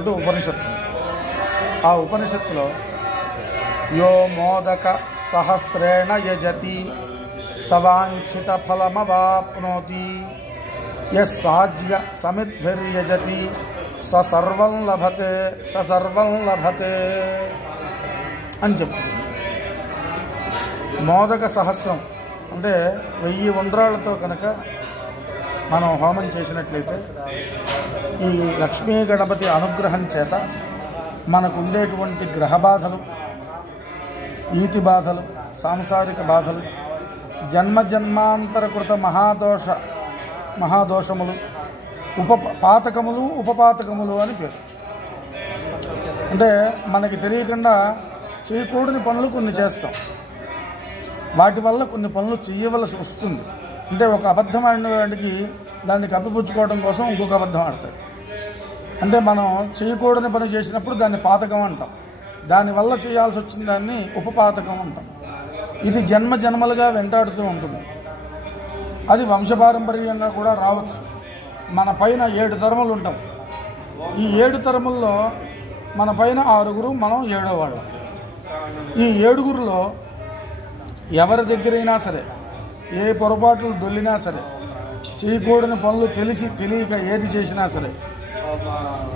అంటూ ఉపనిషత్తు. ఆ ఉపనిషత్తులో యో మోదక సహస్రేణ యజతి సవాంఛిత ఫలమవాప్నోతి యస్సాజ్య సమిద్భిర్యజతి సర్వం లభతే సర్వం లభతే అని చెప్తుంది. మోదక సహస్రం అంటే 1000 ఉండ్రాళ్లతో కనుక మనం హోమం చేసినట్లయితే ఈ లక్ష్మీ గణపతి అనుగ్రహం చేత మనకు ఉండేటువంటి గ్రహ బాధలు, ఈతి బాధలు, సాంసారిక బాధలు, జన్మజన్మాంతరకృత మహాదోషములు, ఉపపాతకములు అని పేరు. అంటే మనకి తెలియకుండా చేయకూడని పనులు కొన్ని చేస్తాం, వాటి వల్ల కొన్ని పనులు చేయవలసి వస్తుంది. అంటే ఒక అబద్ధం ఆడిన వాడికి దాన్ని కప్పిపుచ్చుకోవడం కోసం ఇంకొక అబద్ధం ఆడతాడు. అంటే మనం చేయకూడని పని చేసినప్పుడు దాన్ని పాతకం అంటాం, దానివల్ల చేయాల్సి వచ్చిన దాన్ని ఉపపాతకం అంటాం. ఇది జన్మలుగా వెంటాడుతూ ఉంటుంది. అది వంశపారంపర్యంగా కూడా రావచ్చు. మన పైన 7 తరములు ఉంటాం. ఈ 7 తరముల్లో మన పైన 6గురు, మనం 7వ వాళ్ళం. ఈ 7గురులో ఎవరి దగ్గరైనా సరే ఏ పొరపాట్లు దొల్లినా సరే, చేయకూడని పనులు తెలియక ఏది చేసినా సరే,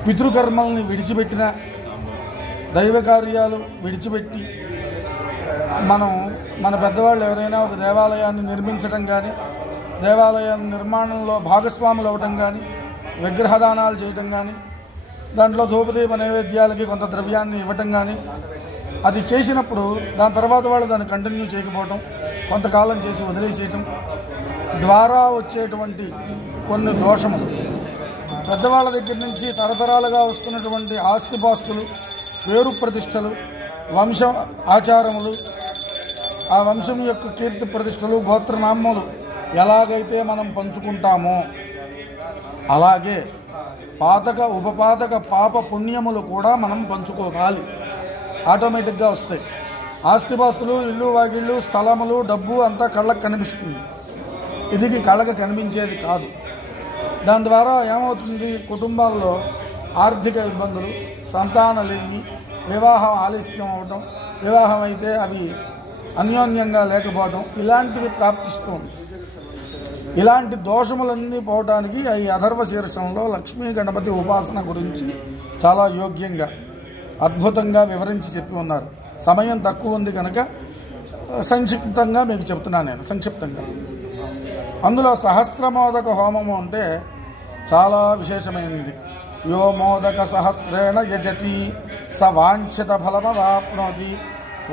పితృకర్మల్ని విడిచిపెట్టినా, దైవ కార్యాలు విడిచిపెట్టి మన పెద్దవాళ్ళు ఎవరైనా ఒక దేవాలయాన్ని నిర్మించడం కానీ, దేవాలయాన్ని నిర్మాణంలో భాగస్వాములు అవ్వటం కానీ, విగ్రహదానాలు చేయటం కానీ, దాంట్లో ధూపదీప నైవేద్యాలకి కొంత ద్రవ్యాన్ని ఇవ్వటం కానీ, అది చేసినప్పుడు దాని తర్వాత వాళ్ళు దాన్ని కంటిన్యూ చేయకపోవటం, కొంతకాలం చేసి వదిలేసేయటం ద్వారా వచ్చేటువంటి కొన్ని దోషములు, పెద్దవాళ్ళ దగ్గర నుంచి తరతరాలుగా వస్తున్నటువంటి ఆస్తిపాస్తులు, పేరు ప్రతిష్టలు, వంశ ఆచారములు, ఆ వంశం యొక్క కీర్తి ప్రతిష్టలు, గోత్రనామములు ఎలాగైతే మనం పంచుకుంటామో అలాగే పాతక ఉపపాతక పాప పుణ్యములు కూడా మనం పంచుకోవాలి. ఆటోమేటిక్గా వస్తాయి. ఆస్తిపాస్తులు, ఇల్లు వాకిళ్ళు, స్థలములు, డబ్బు అంతా కళ్ళకు కనిపిస్తుంది. ఇది కళ్ళకు కనిపించేది కాదు. దాని ద్వారా ఏమవుతుంది, కుటుంబాల్లో ఆర్థిక ఇబ్బందులు, సంతానలేమి, వివాహం ఆలస్యం అవడం, వివాహం అయితే అవి అన్యోన్యంగా లేకపోవడం, ఇలాంటివి ప్రాప్తిస్తుంది. ఇలాంటి దోషములన్నీ పోవడానికి ఈ అథర్వ శీర్షంలో లక్ష్మీ గణపతి ఉపాసన గురించి చాలా యోగ్యంగా అద్భుతంగా వివరించి చెప్పి ఉన్నారు. సమయం తక్కువ ఉంది కనుక సంక్షిప్తంగా మీకు చెప్తున్నాను నేను. సంక్షిప్తంగా అందులో సహస్రమోదక హోమము అంటే చాలా విశేషమైనది. యో మోదక సహస్రేణ యజతి స వాంఛిత ఫలమవాప్నోతి.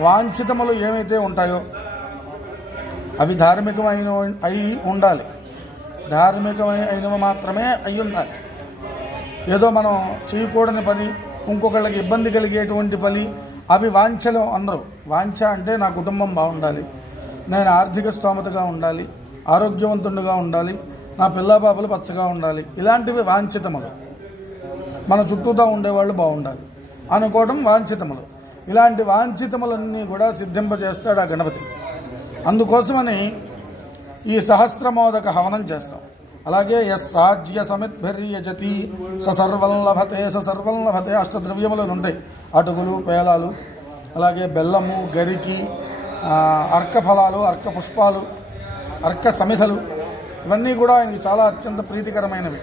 వాంఛితములు ఏమైతే ఉంటాయో అవి ధార్మికమైన అయి ఉండాలి. ధార్మికమైనవి మాత్రమే అయి ఉండాలి. ఏదో మనం చేయకూడని పని, ఇంకొకళ్ళకి ఇబ్బంది కలిగేటువంటి పని, అవి వాంఛలు అనరు. వాంఛ అంటే నా కుటుంబం బాగుండాలి, నేను ఆర్థిక స్తోమతగా ఉండాలి, ఆరోగ్యవంతుడిగా ఉండాలి, నా పిల్లాపాపలు పచ్చగా ఉండాలి, ఇలాంటివి వాంఛితములు. మన చుట్టూతో ఉండేవాళ్ళు బాగుండాలి అనుకోవడం వాంఛితములు. ఇలాంటి వాంఛితములన్నీ కూడా సిద్ధింపజేస్తాడు ఆ గణపతి. అందుకోసమని ఈ సహస్రమోదక హవనం చేస్తాం. అలాగే యస్సాజ్య సమిద్భిర్యజతి సర్వం లభతే సర్వం లభతే. అష్టద్రవ్యములు ఉంటాయి, అటుకులు, పేలాలు, అలాగే బెల్లము, గరికి, అర్క ఫలాలు, అర్క పుష్పాలు, అర్క సమిధలు, ఇవన్నీ కూడా ఆయనకి చాలా అత్యంత ప్రీతికరమైనవి.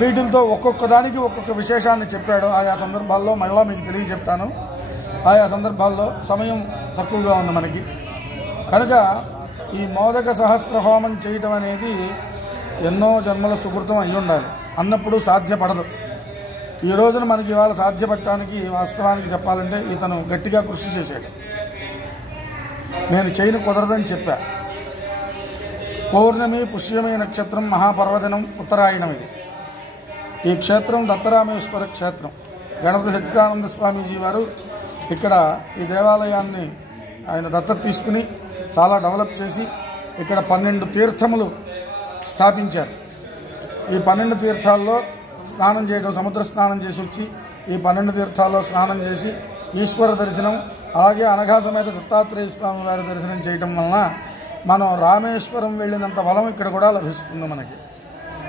వీటితో ఒక్కొక్క దానికి ఒక్కొక్క విశేషాన్ని చెప్పాడు. ఆయా సందర్భాల్లో మళ్ళా మీకు తెలియజెప్తాను. ఆయా సందర్భాల్లో సమయం తక్కువగా ఉంది మనకి కనుక ఈ మోదక సహస్ర హోమం చేయటం అనేది ఎన్నో జన్మల సుకృతం అయి ఉండాలి. అన్నప్పుడు సాధ్యపడదు. ఈ రోజున మనకి ఇవాళ సాధ్యపడటానికి వాస్తవానికి చెప్పాలంటే ఇతను గట్టిగా కృషి చేశాడు. నేను చేయను కుదరదని చెప్పా. పౌర్ణమి, పుష్యమి నక్షత్రం, మహాపర్వదినం, ఉత్తరాయణం. ఇది ఈ క్షేత్రం దత్తరామేశ్వర క్షేత్రం. గణపతి సచ్చిదానంద స్వామీజీ వారు ఇక్కడ ఈ దేవాలయాన్ని ఆయన దత్తత తీసుకుని చాలా డెవలప్ చేసి ఇక్కడ 12 తీర్థములు స్థాపించారు. ఈ 12 తీర్థాల్లో స్నానం చేయడం, సముద్ర స్నానం చేసి వచ్చి ఈ 12 తీర్థాల్లో స్నానం చేసి ఈశ్వర దర్శనం, అలాగే అనఘాసమేత దత్తాత్రేయ స్వామి వారి దర్శనం చేయటం వలన మనం రామేశ్వరం వెళ్ళినంత బలం ఇక్కడ కూడా లభిస్తుంది మనకి.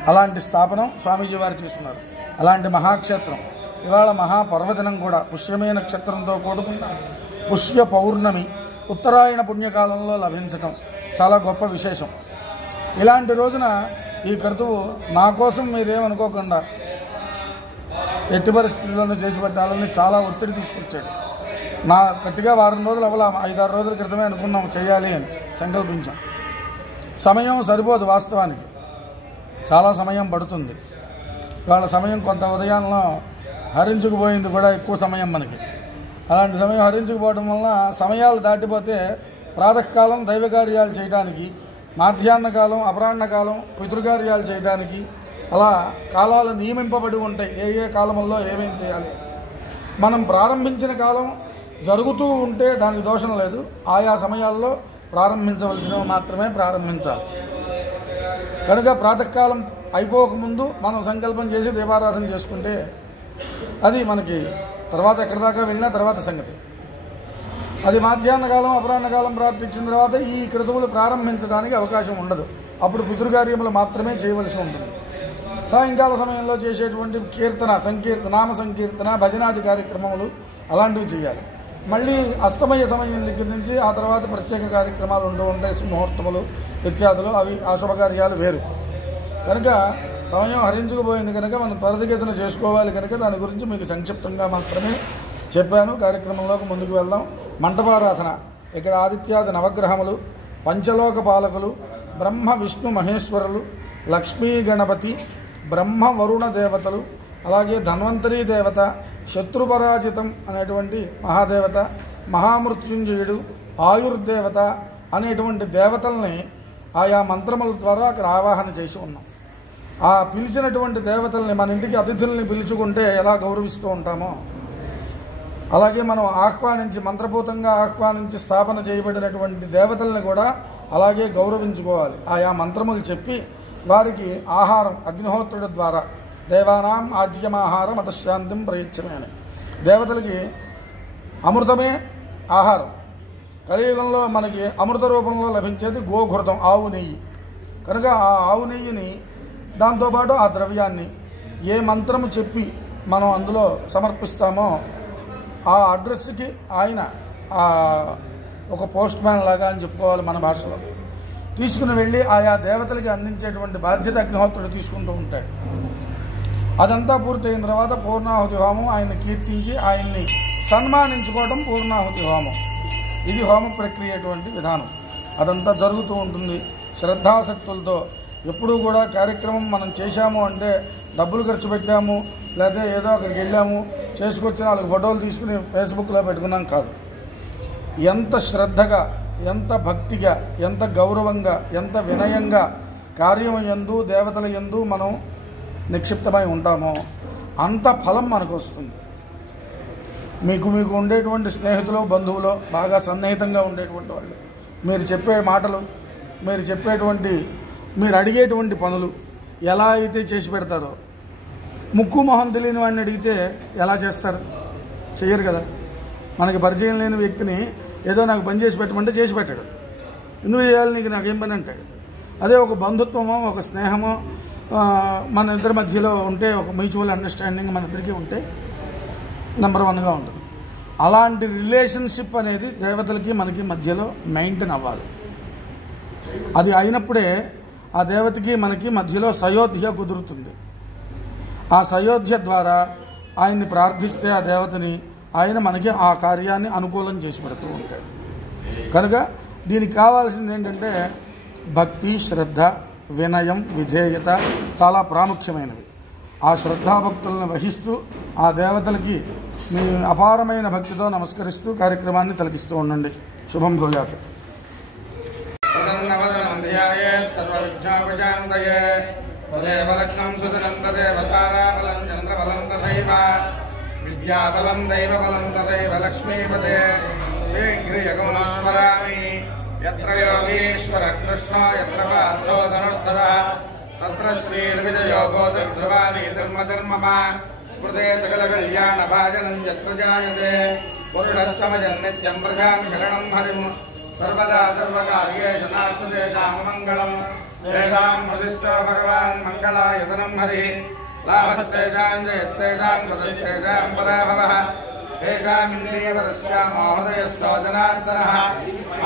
అలాంటి స్థాపనం స్వామీజీ వారు చేస్తున్నారు. అలాంటి మహాక్షేత్రం ఇవాళ మహాపర్వదినం కూడా పుష్యమే నక్షత్రంతో కూడుకున్న పుష్య పౌర్ణమి ఉత్తరాయణ పుణ్యకాలంలో లభించటం చాలా గొప్ప విశేషం. ఇలాంటి రోజున ఈ క్రతువు నా కోసం మీరేమనుకోకుండా ఎట్టి పరిస్థితుల్లోనూ చేసి పెట్టాలని చాలా ఒత్తిడి తీసుకొచ్చాడు. నా గట్టిగా వారం రోజులు అవ్వాల 5-6 రోజుల క్రితమే అనుకున్నాం చేయాలి అని సంకల్పించాం. సమయం సరిపోదు, వాస్తవానికి చాలా సమయం పడుతుంది. వాళ్ళ సమయం కొంత ఉదయాల్లో హరించుకుపోయింది కూడా ఎక్కువ సమయం మనకి. అలాంటి సమయం హరించుకుపోవడం వలన సమయాలు దాటిపోతే ప్రాతకాలం దైవ కార్యాలు చేయడానికి, మాధ్యాహ్న కాలం అపరాహ్న కాలం పితృకార్యాలు చేయడానికి అలా కాలాలు నియమింపబడి ఉంటాయి. ఏ కాలంలో ఏమేం చేయాలి. మనం ప్రారంభించిన కాలం జరుగుతూ ఉంటే దానికి దోషం లేదు. ఆయా సమయాల్లో ప్రారంభించవలసినవి మాత్రమే ప్రారంభించాలి. కనుక ప్రాతకాలం అయిపోకముందు మనం సంకల్పం చేసి దీపారాధన చేసుకుంటే అది మనకి తర్వాత ఎక్కడి దాకా వెళ్ళినా తర్వాత సంగతి. అది మాధ్యాహ్న కాలం అపరాహ్న కాలం ప్రాప్తించిన తర్వాత ఈ క్రతువులు ప్రారంభించడానికి అవకాశం ఉండదు. అప్పుడు పితృకార్యములు మాత్రమే చేయవలసి ఉంటుంది. సాయంకాల సమయంలో చేసేటువంటి కీర్తన, నామ సంకీర్తన, భజనాది కార్యక్రమములు అలాంటివి చేయాలి. మళ్ళీ అస్తమయ సమయం దగ్గర నుంచి ఆ తర్వాత ప్రత్యేక కార్యక్రమాలు ఉంటూ ఉంటాయి, ముహూర్తములు ఇత్యాదులు. అవి ఆ శుభకార్యాలు వేరు. కనుక సమయం హరించుకుపోయింది కనుక మనం త్వరితగతిన చేసుకోవాలి కనుక దాని గురించి మీకు సంక్షిప్తంగా మాత్రమే చెప్పాను. కార్యక్రమంలోకి ముందుకు వెళ్దాం. మంటపారాధన. ఇక్కడ ఆదిత్యాది నవగ్రహములు, పంచలోక పాలకులు, బ్రహ్మ విష్ణు మహేశ్వరులు, లక్ష్మీ గణపతి, బ్రహ్మ వరుణ దేవతలు, అలాగే ధన్వంతరీ దేవత, శత్రుపరాజితం అనేటువంటి మహాదేవత, మహామృత్యుంజయుడు, ఆయుర్దేవత అనేటువంటి దేవతల్ని ఆయా మంత్రముల ద్వారా అక్కడ ఆవాహన చేసి ఉన్నాం. ఆ పిలిచినటువంటి దేవతల్ని మన ఇంటికి అతిథుల్ని పిలుచుకుంటే ఎలా గౌరవిస్తూ ఉంటామో అలాగే మనం ఆహ్వానించి మంత్రపూతంగా ఆహ్వానించి స్థాపన చేయబడినటువంటి దేవతల్ని కూడా అలాగే గౌరవించుకోవాలి. ఆయా మంత్రములు చెప్పి వారికి ఆహారం అగ్నిహోత్రుడి ద్వారా దేవానాం ఆజ్యమాహారం అతశాంతిం ప్రయచ్చమే అని దేవతలకి అమృతమే ఆహారం. కలియుగంలో మనకి అమృత రూపంలో లభించేది గోఘృతం, ఆవు నెయ్యి. కనుక ఆ ఆవు నెయ్యిని దాంతోపాటు ఆ ద్రవ్యాన్ని ఏ మంత్రము చెప్పి మనం అందులో సమర్పిస్తామో ఆ అడ్రస్కి ఆయన ఒక పోస్ట్ మ్యాన్ లాగా అని చెప్పుకోవాలి మన భాషలో, తీసుకుని వెళ్ళి ఆయా దేవతలకి అందించేటువంటి బాధ్యత అగ్నిహోత్రుడు తీసుకుంటూ ఉంటాడు. అదంతా పూర్తయిన తర్వాత పూర్ణాహుతి హోమం, ఆయన్ని కీర్తించి ఆయన్ని సన్మానించుకోవడం పూర్ణాహుతి హోమం. ఇది హోమ ప్రక్రియ అటువంటి విధానం. అదంతా జరుగుతూ ఉంటుంది శ్రద్ధాసక్తులతో. ఎప్పుడూ కూడా కార్యక్రమం మనం చేశాము అంటే డబ్బులు ఖర్చు పెట్టాము లేదా ఏదో అక్కడికి వెళ్ళాము చేసుకొచ్చిన వాళ్ళకి ఫోటోలు తీసుకుని ఫేస్బుక్లో పెట్టుకున్నాం కాదు. ఎంత శ్రద్ధగా, ఎంత భక్తిగా, ఎంత గౌరవంగా, ఎంత వినయంగా కార్యం యందు దేవతల యందు మనం నిక్షిప్తమై ఉంటామో అంత ఫలం మనకు వస్తుంది. మీకు ఉండేటువంటి స్నేహితులు, బంధువులు, బాగా సన్నిహితంగా ఉండేటువంటి వాళ్ళు, మీరు చెప్పే మాటలు, మీరు అడిగేటువంటి పనులు ఎలా అయితే చేసి పెడతారో, ముక్కు మొహం తెలియని వాడిని అడిగితే ఎలా చేస్తారు? చెయ్యరు కదా. మనకి పరిచయం లేని వ్యక్తిని ఏదో నాకు పని చేసి పెట్టమంటే చేసి పెట్టాడు. ఎందుకు చేయాలి నీకు, నాకేం పని అంటాడు. అదే ఒక బంధుత్వమో ఒక స్నేహమో మన ఇద్దరి మధ్యలో ఉంటే, ఒక మ్యూచువల్ అండర్స్టాండింగ్ మన ఇద్దరికీ ఉంటే నెంబర్ 1గా ఉంటుంది. అలాంటి రిలేషన్షిప్ అనేది దేవతలకి మనకి మధ్యలో మెయింటైన్ అవ్వాలి. అది అయినప్పుడే ఆ దేవతకి మనకి మధ్యలో సయోధ్య కుదురుతుంది. ఆ సయోధ్య ద్వారా ఆయన్ని ప్రార్థిస్తే ఆ దేవతని ఆయన మనకి ఆ కార్యాన్ని అనుకూలం చేసి పెడుతూ ఉంటాడు. కనుక దీనికి కావాల్సింది ఏంటంటే భక్తి, శ్రద్ధ, వినయం, విధేయత చాలా ప్రాముఖ్యమైనవి. ఆ శ్రద్ధాభక్తులను వహిస్తూ ఆ దేవతలకి మీ అపారమైన భక్తితో నమస్కరిస్తూ కార్యక్రమాన్ని తలకిస్తూ ఉండండి. శుభం భూయాత్. విద్యాబలం దైవబలం తదైవ లక్ష్మీపతే స్మరామి. యత్ర యోగీశ్వర కృష్ణో యత్ర పార్థో ధనుర్ధరః తత్ర శ్రీర్విజయో గోత్రధ్రువాణి ధర్మధర్మమా స్మృతే సకల కళ్యాణ భాజనం యత్ర జాయతే పురుషः సమజన్ నిత్యం ప్రజాం శరణం హరిం సర్వదా సర్వకార్యేషు నాస్తి తేషాం మంగళం. తేషాం హృదిస్థో భగవాన్ మంగళాయతనం హరి लाभस्तेजां जयस्तेजां पदस्तेजां पराभवः येषामिन्द्रियवरस्यामो हृदयस्थो जनार्दनः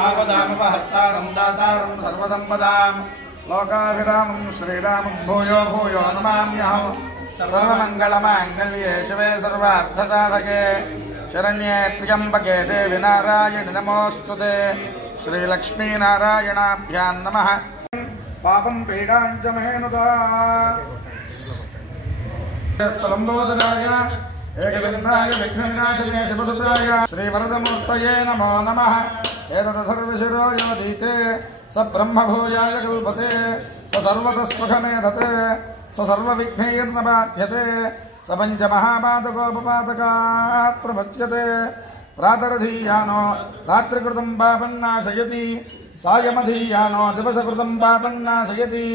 आपदामपहर्तारं दातारं सर्वसम्पदां लोकाभिरामं श्रीरामं भूयो भूयो नमाम्यहम् सर्वमङ्गलमाङ्गल्ये शिवे सर्वार्थसाधके शरण्ये त्र्यम्बके देवि नारायणि नमोऽस्तुते श्रीलक्ष्मीनारायणाभ्यां नमः पापं पीडां च महेनुदा लम्बोदराय एकविघ्नाय विघ्नविनाशिने शिवसुताय श्रीवरदमूर्तये नमो नमः एतदथर्वशिरो योदीते स ब्रह्मभूयाय कल्पते स सर्वतस्मुखमेधते स सर्वविघ्नैर्न बाध्यते स पञ्चमहापातकोपपातकात् प्रपच्यते प्रातरधीयानो रात्रिकृतं पापन्नाशयति सायमधीयानो दिवसकृतं पापन्नाशयति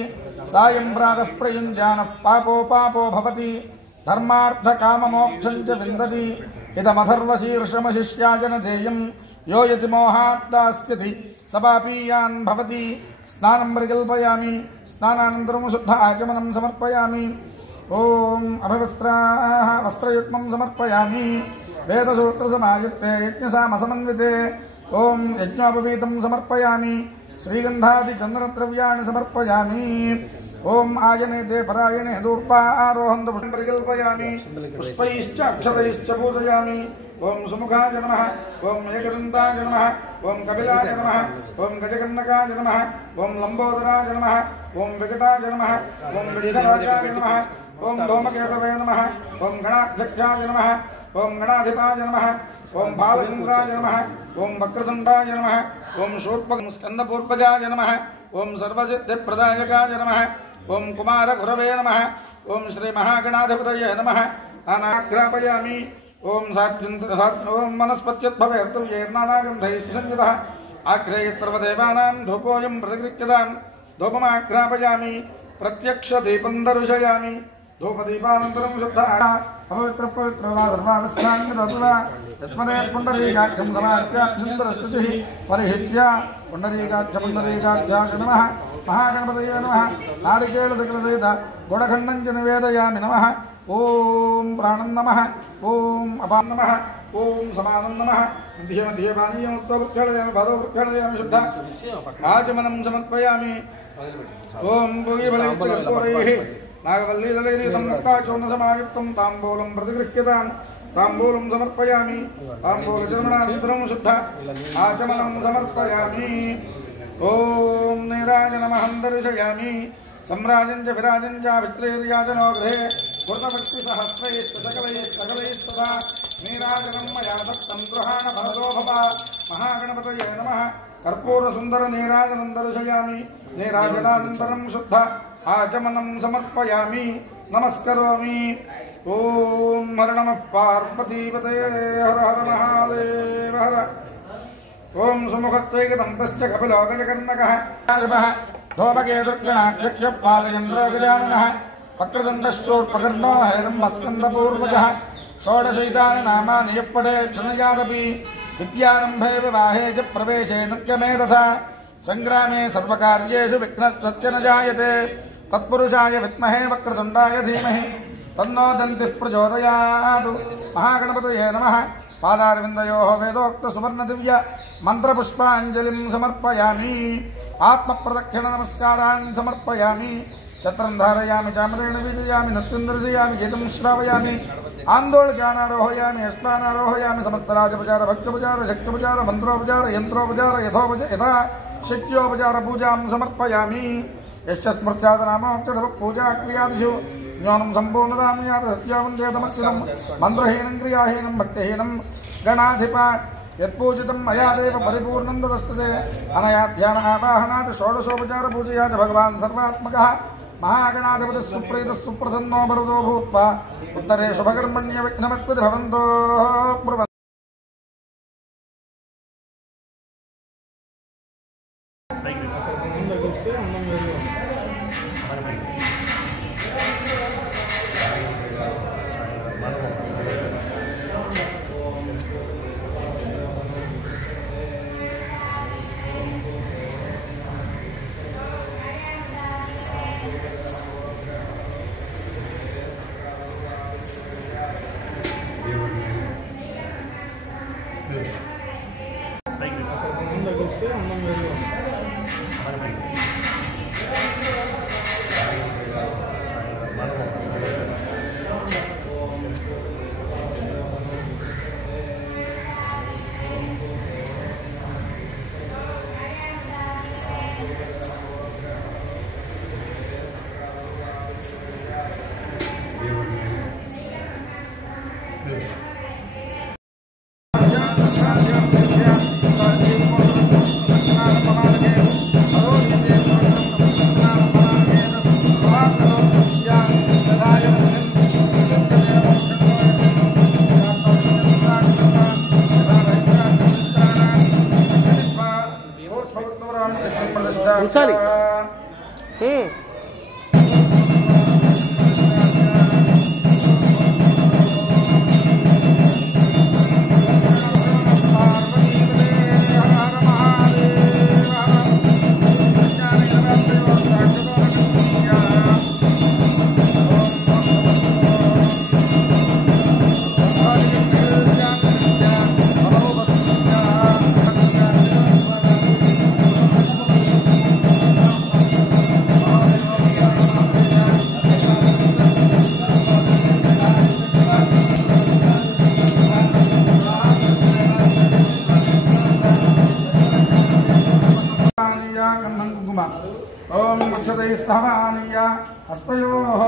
सायं प्रातः प्रयुञ्जानः पापो पापो भवति धर्मार्थकाममोक्षं च विन्दति इदमथर्वशीर्षमशिष्याय न देयं यो यतिमोहात् दास्यति स पापीयान् भवति स्नानं परिकल्पयामि स्नानानन्तरं शुद्ध आचमनं समर्पयामि ओम अभिवस्त्राः वस्त्रयुग्मं समर्पयामि वेदसूत्रसमायुक्ते यज्ञसामसमन्विते ओम यज्ञोपवीतं समर्पयामि श्रीगन्धादिचन्दनद्रव्याणि समर्पयामि ओम आयनेते परायणे दूर्पारोहन्तु परिकल्पयामि पुष्पैश्च अक्षतैश्च पूजयामि ओम सुमुखाय नमः ओम एकदन्ताय नमः ओम कपिलाय नमः ओम गजकर्णकाय नमः ओम लंबोदराय नमः ओम विकटाय नमः ओम विघ्नराजाय नमः ओम धूमकेतवे नमः ओम गणाध्यक्षाय नमः ओम गणाधिपाय नमः ओम बालचन्द्राय नमः ओम वक्रतुण्डाय नमः ओम स्कन्दपूर्वजाय नमः ओम सर्वसिद्धिप्रदायकाय नमः ओम कुमारगुरवे नमः ओम श्रीमहागणाधिपतये नमः अनाग्रापयामि ओम ओम वनस्पत्युद्भवेर्तव्यैर्नानागन्धैः सुसंयुतः आग्रेयत्सर्वदेवानां धूपोऽयं प्रतिगृह्यतां धूपमाग्रापयामि प्रत्यक्षदीपं दर्शयामि धूपदीपानन्तरं शुद्धः पुण्डरीकाख्यं समाख्याक्षुन्दरस्तुतिः परिहित्य पुण्डरीकाख्य नमः महागणपतये नमः नारिकेलसकलसहित गुडखण्डं च निवेदयामि नमः ओम प्राणं नमः ओम अपां नमः ओम समानं नमः मध्ये मध्ये पानीयमुत्तरप्रक्षालयामि पादप्रक्षालयामि शुद्ध आचमनं समर्पयामि ओम भूयबलैस्तकर्पूरैः नागवल्लीदलैर्युतं मुक्ताचूर्णसमायुक्तं ताम्बूलं प्रतिगृह्यतां ताम्बूलं समर्पयामि ताम्बूलचर्मणानन्तरं शुद्ध आचमनं समर्पयामि ओम नीराजनमहं दर्शयामि सम्राजं च विराजं च वित्रैर्याजनो गृहे सकलैस्तदा नीराजनं मया दत्तं गृहाणफलदो भव महागणपतये नमः कर्पूरसुन्दरनीराजनं दर्शयामि नीराजनानन्तरं शुद्ध आचमनं समर्पयामि नमस्करोमि ओम हर नमः पार्वतीपते हर हर महादेव हर ओम सुमुखत्वैकदन्तश्च कपिलो गजकर्णकः धूमकेतुर्गणाध्यक्षपालचन्द्रो गजाननः वक्रतुण्डश्चोर्पकर्णो हैरम्बस्कन्दपूर्वजः षोडशैतानि नामानि यः पठेत् शृणुयादपि विद्यारम्भे विवाहे च प्रवेशे नृत्यमे तथा सङ्ग्रामे सर्वकार्येषु विघ्नस्तस्य न जायते तत्पुरुषाय विद्महे वक्रतुण्डाय धीमहि तन्नो दन्तिः प्रचोदयात् महागणपतये नमः पादारविन्दयोः वेदोक्तसुवर्णदिव्य मन्त्रपुष्पाञ्जलिं समर्पयामि आत्मप्रदक्षिणनमस्कारान् समर्पयामि छत्रं धारयामि चामरेण वीजयामि नृत्यं दर्शयामि गीतं श्रावयामि आन्दोलनारोहयामि अश्वानारोहयामि समस्तराजोपचार भक्तोपचार शक्तोपचार मन्त्रोपचार यन्त्रोपचार यथोपचार यथा शक्योपचार पूजां समर्पयामि यस्य स्मृत्यादनामोक्तः पूजा क्रियादिषु ज्ञानं सम्पूर्णतां यात सत्यावन्देतमस्कृतं मन्त्रहीनं क्रियाहीनं भक्तिहीनं गणाधिपा यत्पूजितं मया देव परिपूर्णं तदस्तुते अनया ध्यान आवाहनात् षोडशोपचार पूजया च भगवान् सर्वात्मकः महागणाधिपतिः सुप्रीतः सुप्रसन्नो वरदो भूत्वा उत्तरे शुभकर्मण्य विघ्नमस्पति भवन्तो ब्रुवन्तु। దంచాలి. ओम अक्षतैः सहमानीय हस्तयोः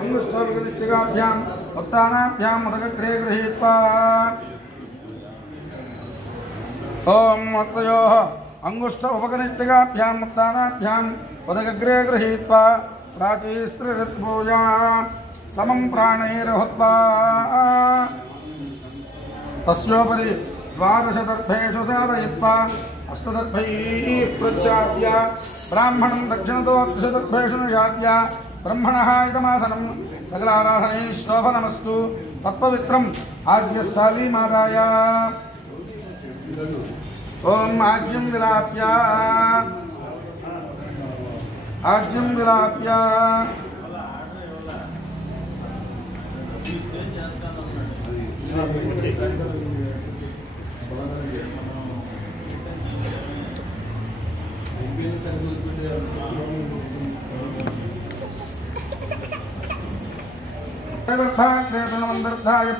अंगुष्ठविगतिष्टिकाभ्याम् उत्तानाभ्याम् उदकग्रे गृहीत्वा ओम हस्तयोः अंगुष्ठ उपगनिष्टिकाभ्याम् उत्तानाभ्याम् उदकग्रे गृहीत्वा प्राचीस्त्रिऋत्पूजा समं प्राणैर्हुत्वा तस्योपरि द्वादशदर्भेषु साधयित्वा अष्टदर्भैः प्रच्छाद्य ब्राह्मणं दक्षिणतो अक्षदर्भेषु निषाद्य ब्रह्मणः इदमासनं सकलाराधने शोभनमस्तु तत्पवित्रम् आज्यस्थालीमादाय ॐ आज्यं विलाप्य य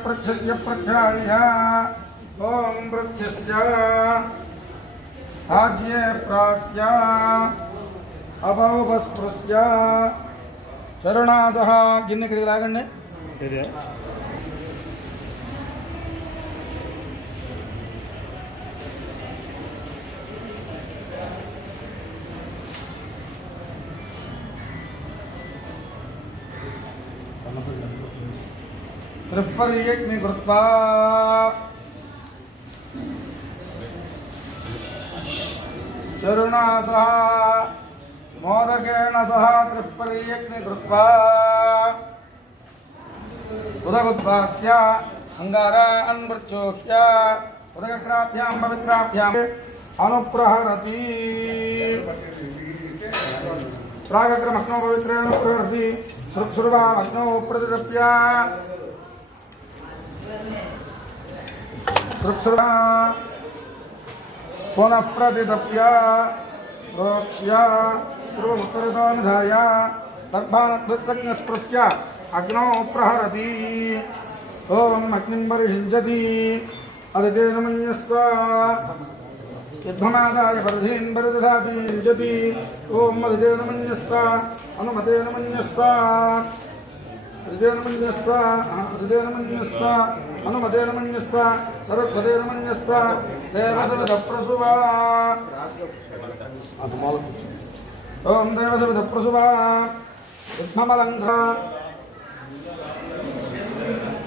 प्रच्छ्य प्रख्याय ओम वृक्षस्य आज्ये प्रास्य अभवस्पृश्य चरणासह गिन्ने कड़े त्रिपर्यज्ञ कृत्वा चरुणा सह मोदकेन सह त्रिपर्यज्ञ कृत्वा उदगुद्वास्य अंगारान् मृत्योक्त्य उदकग्राभ्यां पवित्राभ्याम् अनुप्रहरति प्रागग्रमग्नो पवित्रेण अनुप्रहरति श्रुत्सुर्वामग्नो प्रतिरप्य श्रुत्सुर्वा पुनः प्रतिदप्य प्रोक्ष्य सर्वमुत्तरतो निधाय दर्भानकृतज्ञस्पृश्य अग्नौ प्रहरति ओम अग्निं परिषिञ्चति अदितेन मन्यस्व यद्भमादाय परधीन् परिदधाति युञ्जति ओम अदितेन मन्यस्व अनुमतेन मन्यस्व अनुमतेन मन्यस्व सरस्वतेन मन्यस्व देवसविदप्रसुवा ओम देवसविदप्रसुवा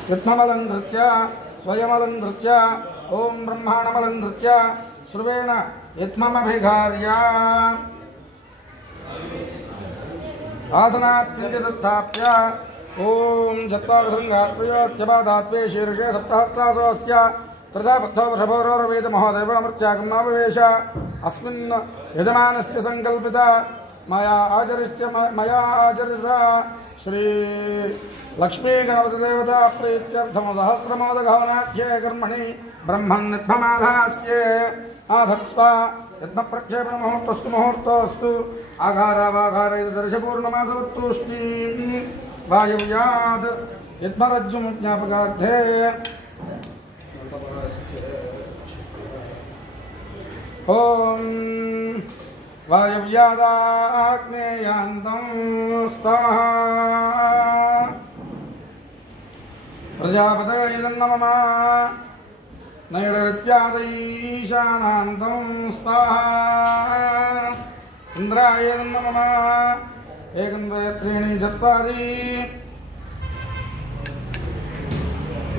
युग्ममलङ्कृत्य स्वयमलङ्कृत्य ओम ब्रह्माणमलङ्कृत्य श्रुवेण युग्ममभिघार्य आसनात् किञ्चिदुत्थाप्य ओम जत्वागसृङ्गात्प्रयोत्यपादात्वे शीर्षे सप्तहस्तासोऽस्य त्रिधा बद्धो वृषभोरोरवेद महोदेवमृत्यागमावेश अस्मिन् यजमानस्य सङ्कल्पिता मया आचरित श्री लक्ष्मी गणपति देवता प्रीत्यर्थमसहस्रमोदघवनाख्ये कर्मणि ब्रह्मन्निध्ममाधास्ये आधत्स्व यत्नप्रक्षेपण मुहूर्तस्तु मुहूर्तोऽस्तु आघारावाघार दर्शपूर्णमासवत्तूष्णी वायव्याद् यद्मरज्जुं ज्ञापकार्थे ओम वायव्यादाग्नेयान्तं स्वाहा प्रजापतये नमः नैऋत्यादैशानान्तं स्वाहा इंद्राय नमः एकं द्वे त्रीणि चत्वारि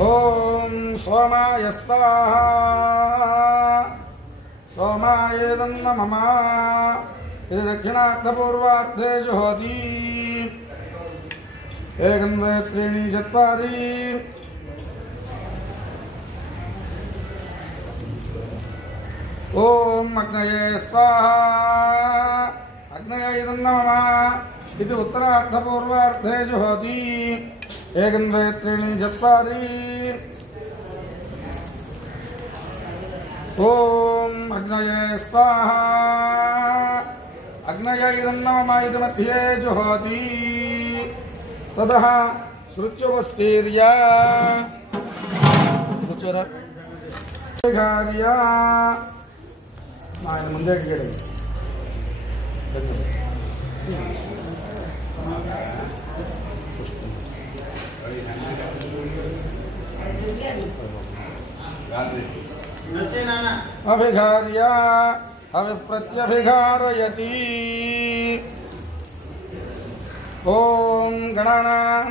ओम सोमाय स्वाहा सोमाय नमः इति दक्षिणार्थपूर्वार्धे जुहोति एकं द्वे त्रीणि चत्वारि ओम अग्नये स्वाहा अग्नये इदं नमः इति उत्तरार्धपूर्वार्धे जुहोति एकं द्वे त्रीणि चत्वारि ओम अग्नये स्वाहा अग्नये इदं नमः इति मध्ये जुहोति ततः श्रुत्युपस्तीर्य ఆయన ముందే అడిగాడు అభిఘార్య అవిప్రత్యభిఘారయతి ఓం గణానాం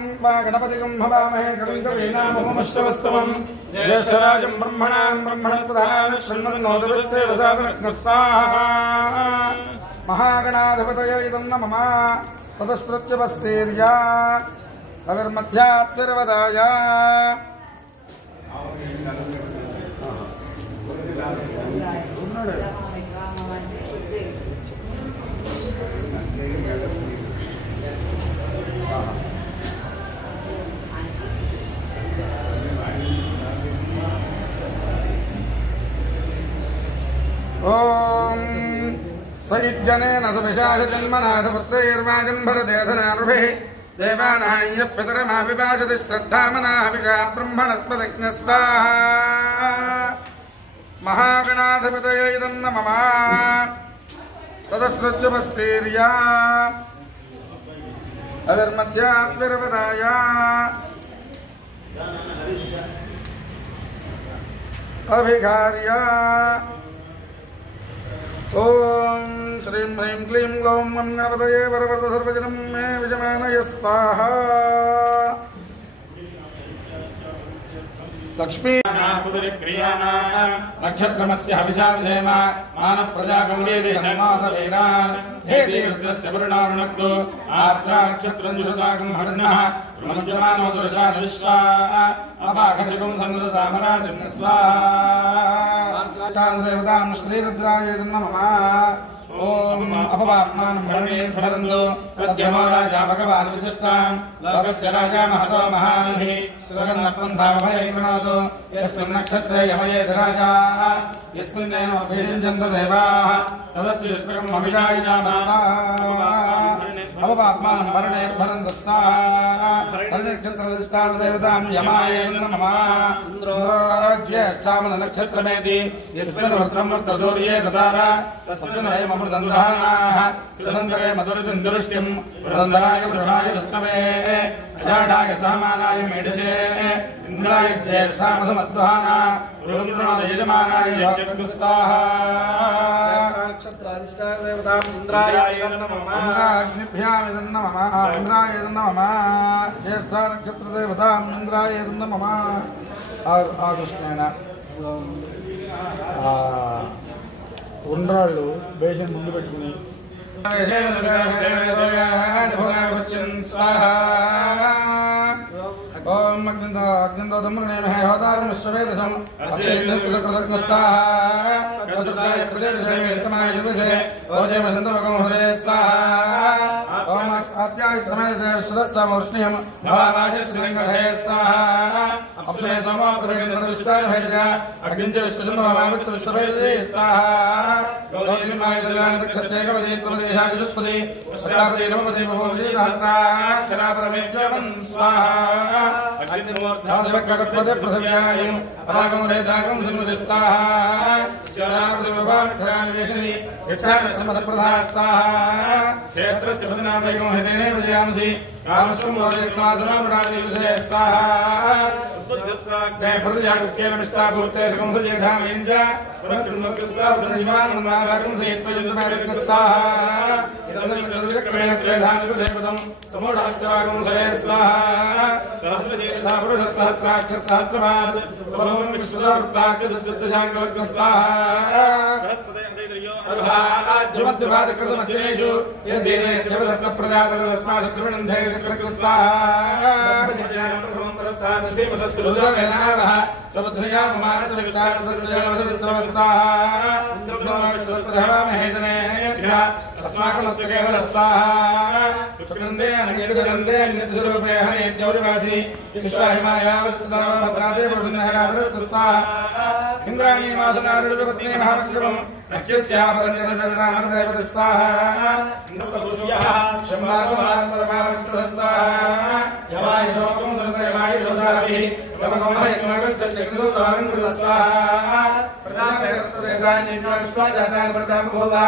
గణపతిగం హవామహే కవిం కవీనాముపమశ్రవస్తమం జ్యేష్ఠరాజం బ్రహ్మణాం బ్రహ్మణస్పదాన్ శృణ్వన్నోదవిశ్వేదసాగరస్వాహా మహాగణాధిపతయ ఇదం నమః తతస్పృత్యపస్తీర్య అవిర్మధ్యాత్విర్వదాయ ओम सयुज्जनेन सुविशाखजन्मनाथ पुत्रैर्वाजम्भरदेधनार्भिः देवानाञ्च पितरमाविभाषति श्रद्धामनाभिषा ब्रह्मणस्पदज्ञ स्वाहा महागणाधिपतये इदं नमः ततस्पृत्युपस्तीर्य अविर्मध्यात्विर्वदाय अभिघार्य ओम श्रीं ह्रीं क्लीं गौं गं गणपतये वरवरद सर्वजनं मे विजमानय स्वाहा लक्ष्मी नक्षत्रमस्य हविषाविधेम मानः प्रजागौरीभिः हनुमानवीरान् हे तीर्थस्य वरुणारुणक्तो आर्द्रा नक्षत्रं जुषसागं हरिणः सुमन्त्रमानो दुर्गाधविश्वा अपाकशुकं संवृतामराजं स्वाहा देवतां श्रीरुद्राय नमः ओम अपवात्मानं ब्रह्मे स्मरन्तु तद्यमो राजा भगवान् विशिष्टां लोकस्य राजा महतो महानिः सुगन्धपन्थामभये कृणोतु यस्मिन् नक्षत्रे यमयेत राजा यस्मिन्नेन अभिषिञ्चन्त देवाः तदस्य युष्मकं अभिजायजामः अपवात्मानं भरणेर्भरन्तु स्वाहा हरिनक्षत्रविशिष्टान् यमाय नमः ज्येष्ठामन नक्षत्रमेति यस्मिन् वृत्रं वर्तदूर्ये ददारा तस्मिन् अयममृतं दधानाः सुरन्दरे मधुरदुन्दुरुष्टिं पुरन्दराय ब्रह्माय विष्णवे अषाढाय सामानाय मेढजे इन्द्राय ज्येष्ठामधुमध्वाना रुद्रनादयजमानाय स्वाहा नक्षत्राधिष्ठानदेवतां इंद्राय नमः इंद्राग्निभ्यां नमः इंद्राय नमः ज्येष्ठा नक्षत्रदेवतां इंद्राय नमः ఆకృష్ణ ఉండ్రాళ్ళు బేషన్ ముందు పెట్టుకుని ओम अग्निंदो दम्रनेमहे होतारं विश्ववेदसं अस्येन्द्रस्कृतकृतस्वाहा चतुर्थाय प्रदेशसेमितमाय दिवसे ओजे वसन्तवकं हरे स्वाहा ओम आप्याय क्रमेण विश्वदत्समोष्ण्यं भवावाजस्यलिङ्गधये स्वाहा अप्सुमे सोमो प्रवेदं विश्वाय भैरज अग्निञ्च विश्वसम्भवामृत विश्वभैरजे स्वाहा गौरीमाय दलानक्षत्रेकवदे त्वमदेशादिलुक्ष्पदे सत्रापदे नवपदे भवोपदे सहस्राक्षरापरमेज्यवन् स्वाहा अग्निमूर्धादिवक्रगत्पदे पृथिव्यायं परागमरेदागं सन्नुदिस्ताः स्यारापतिविभाक्षरानिवेशनि यच्छाकस्तमसप्रधा स्वाहा क्षेत्रस्य पदनामयो हितेने विजयामसि कामश्वं वोदेक्वासनामृणादिविषये स्वाहा प्रतिजागुप्तेन मिष्टापूर्ते सकंसुजेधामेञ्च प्रमत्तुन्मत्तुस्तावृतनिमानन्नागारं सहित्वयुद्धमेरत्न स्वाहा इदं त्रेधानिरुधेपदं समूढात्सवागं सरे स्वाहा सहस्रजेता पुरुषसहस्राक्षरसहस्रपाद स्वरूपं विश्वदावृत्ताख्यदुद्वृत्तजाङ्गवग्न स्वाहा युवद्वादकृतमध्यनेषु यद्देने शबदत्तप्रजातस्माशत्रुविनन्धे चक्रकृत्वाः सुभद्रया अस्माकमस्तु केवलस्वाहा शुक्रन्दे अनिर्गन्दे नित्यस्वरूपे हरे द्यौरिवासी विश्वाहिमायावस्तुभद्रादे स्वाहा इन्द्राणी माधुनारुपत्नी महापश्चिमम् रक्ष्यस्यापरञ्जनचरणामरदेवते स्वाहा शम्भागोहात्मरमाविष्णुदत्ताः यमाय शोकम् सुन्दरमाय शोधाभिः यमगोमयज्ञागच्छन्दुतारं स्वाहा प्रदानप्रदेशान्यश्वाजातान् प्रदामभूवा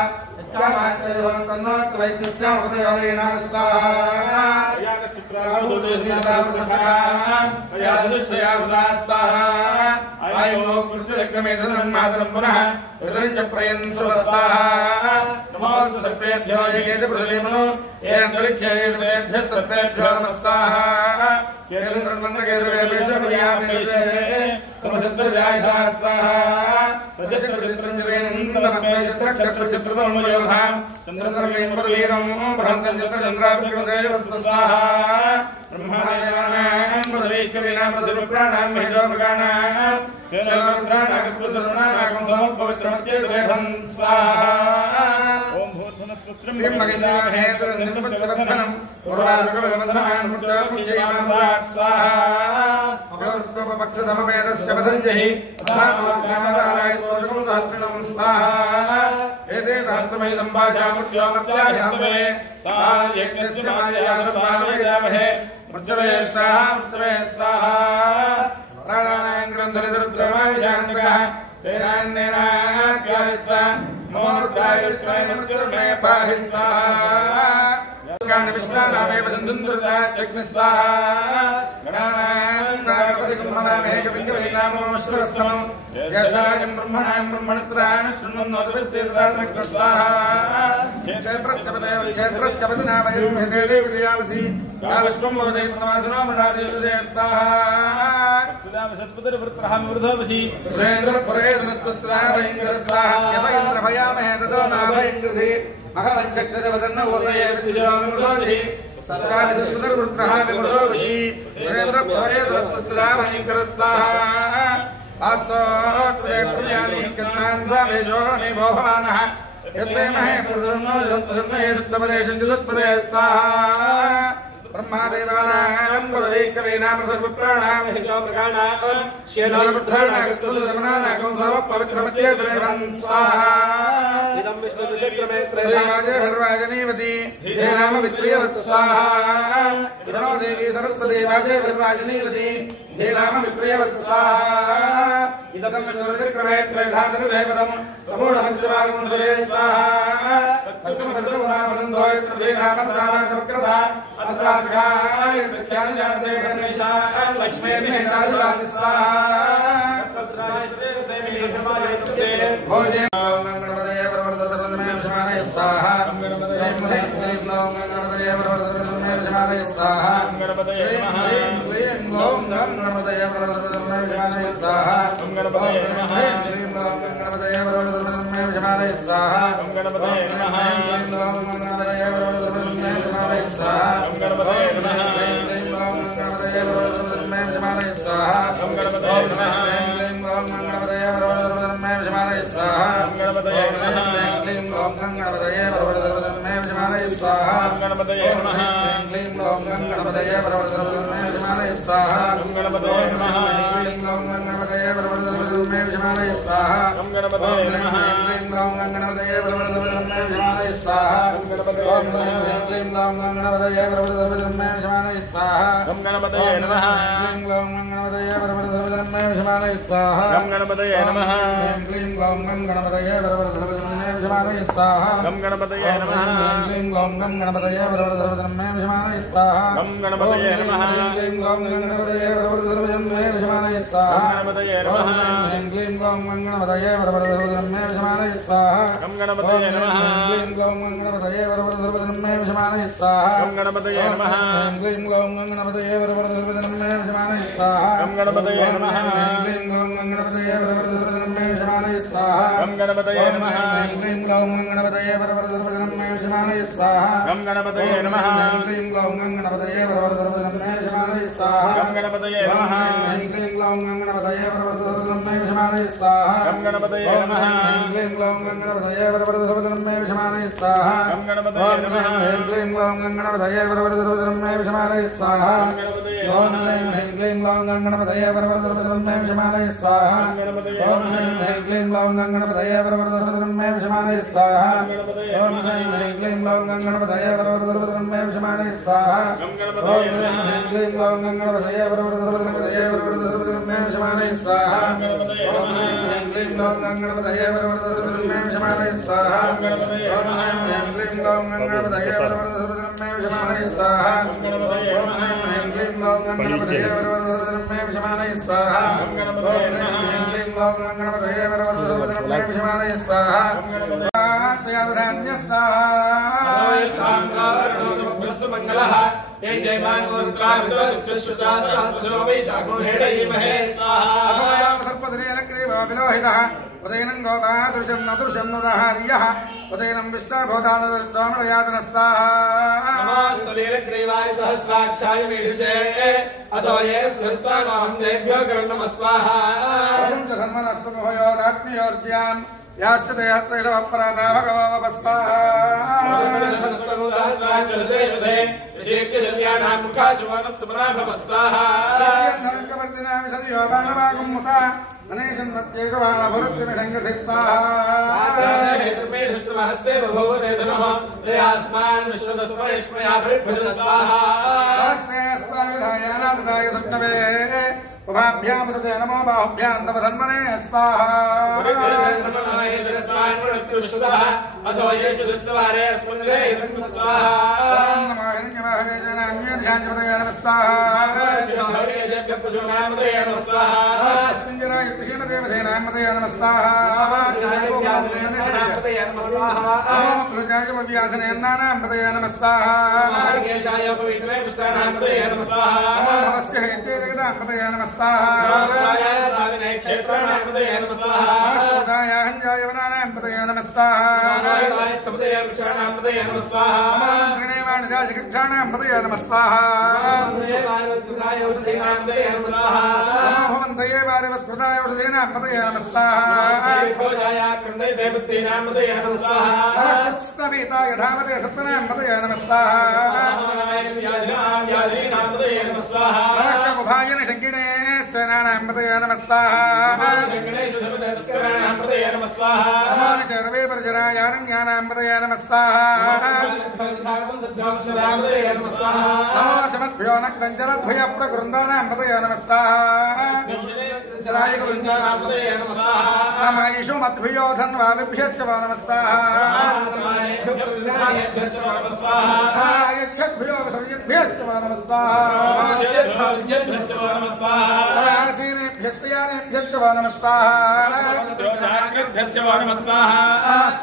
ब्रह्मादेवानां पदवीकवीनां सर्वप्राणां हिषोप्रकाणां श्येनापुत्राणागस्वरमनानागं सर्वपवित्रमत्येतरेवं स्वाहा इदं विष्णुचक्रमे त्रयवाजे भर्वाजनीवती हे राम विप्रियवत् स्वाहा इदो देवी सरस्वती वाजे भर्वाजनीवती हे राम विप्रियवत् स्वाहा इदं विष्णुचक्रमे त्रयधातरदेवतं समूढहंसवागं सुरे स्वाहा सप्तमभद्रवनामनन्दो यत्र रामं रामाचक्रधा अत्रासगाय सख्यानि जानते गणेशा लक्ष्मी मेधादिवासी स्वाहा भोजे मंगलमदे वरवरदसन्मे विषमाने स्वाहा मंगलमदे मंगलमदे वरवरदसन्मे विषमाने स्वाहा मंगलमदे ओम मंगलमदे वरवरदसन्मे विषमाने स्वाहा मंगलमदे मंगलमदे वरवरदसन्मे विषमाने स्वाहा मंगलमदे मंगलमदे वरवरदसन्मे विषमाने स्वाहा मंगलमदे मंगलमदे स्वाहा मंगलमदे गणपतये नमः गं गणपतये वरवरदर्पणमे विषमानये स्वाहा गं गणपतये नमः क्लीं गं गणपतये वरवरदर्पणमे विषमानये स्वाहा गं गणपतये नमः क्लीं गं गणपतये वरवरदर्पणमे विषमानये स्वाहा गं गणपतये नमः क्लीं गं गणपतये वरवरदर्पणमे विषमानये स्वाहा गं गणपतये नमः क्लीं गं गणपतये वरवरदर्पणमे विषमानये स्वाहा गं गणपतये नमः क्लीं गं गणपतये वरवरदर्पणमे विषमानये स्वाहा ओम श्रीं ह्रीं क्लीं ग्लौं गणपतये वरवरदर्पणमे विषमानये स्वाहा ओम श्रीं ह्रीं क्लीं ग्लौं गणपतये वरवरदर्पणमे विषमानये स्वाहा ओम श्रीं ह्रीं क्लीं ग्लौं गणपतये वरवरदर्पणमे विषमानये स्वाहा ओम श्रीं ह्रीं क्लीं ग्लौं गणपतये वरवरदर्पणमे विषमानये स्वाहा ओम श्रीं ह्रीं क्लीं ग्लौं गणपतये वरवरदर्पणमे विषमानये स्वाहा ओम श्रीं ह्रीं क्लीं ग्लौं गणपतये वरवरदर्पणमे विषमानये स्वाहा ओम श्रीं ह्रीं क्लीं ग्लौं गणपतये वरवरदर्पणमे विषमानये स्वाहा ओम श्रीं क्लीं ग्लौं गणपतये वरवरदर्पणमे विषमानये स्वाहा मंगलः हे जयमान उदयनं गोपादृशं नदृशं नदहार्यः उदयनं विष्णुभूतानदमणयातनस्ताः नमस्तलेग्रीवाय सहस्राक्षाय मेढुजे अतो ये सृष्टानां देभ्यो कर्णमस्वाहा धर्मनस्पयोराग्नियोर्ज्यां याश्च देहत्रैरवपराधा भगववस्वाहा उभाभ्यां नमो बाहुभ्यां तव धन्मने स्वाहा अथो ये चतुष्टवारे अस्मन्रे स्वाहा नमो हिरण्यवाहवे जनान्यध्यानपदये नमः स्वाहा पुरुषोनामपदये नमः स्वाहा अस्मिन् जनाय कृष्णदेवते नामपदये नमः स्वाहा नामपदये नमः स्वाहा ओम प्रजायव्याधने नामपदये नमः स्वाहा केशाय पवित्रे पुष्टानामपदये नमः स्वाहा नमस्य हेते नामपदये नमः स्वाहा क्षेत्राणामपदये नमः स्वाहा सोदाय हञ्जाय वनानामपदये नमः स्वाहा स्तपदये वृक्षाणामपदये नमः स्वाहा गृणेवाणिजाजकृक्षाणामपदये नमः स्वाहा औषधीनामपदये नमः स्वाहा भवन्तये वारिवस्कृताय औषधीनामपदये नमः स्वाहा देवतीनामपदये नमः स्वाहा कृत्स्नवीताय धामते सत्तनामपदये नमः स्वाहा नमः स्वाहा उभायन शङ्किणे स्तेनानामपदये नमः स्वाहा नमः स्वाहा सर्वे परजनायारण्यानामपदये नमः स्वाहा नमो समद्भ्यो नक्तञ्जलद्भय प्रकृन्दानामपदये नमः स्वाहा नमः मद्भ्यो धन्वाविभ्यश्च वो नमः स्वाहा यच्छद्भ्यो विसर्जद्भ्यश्च वो नमः स्वाहा आसीनेभ्यश्च वो नमः स्वाहा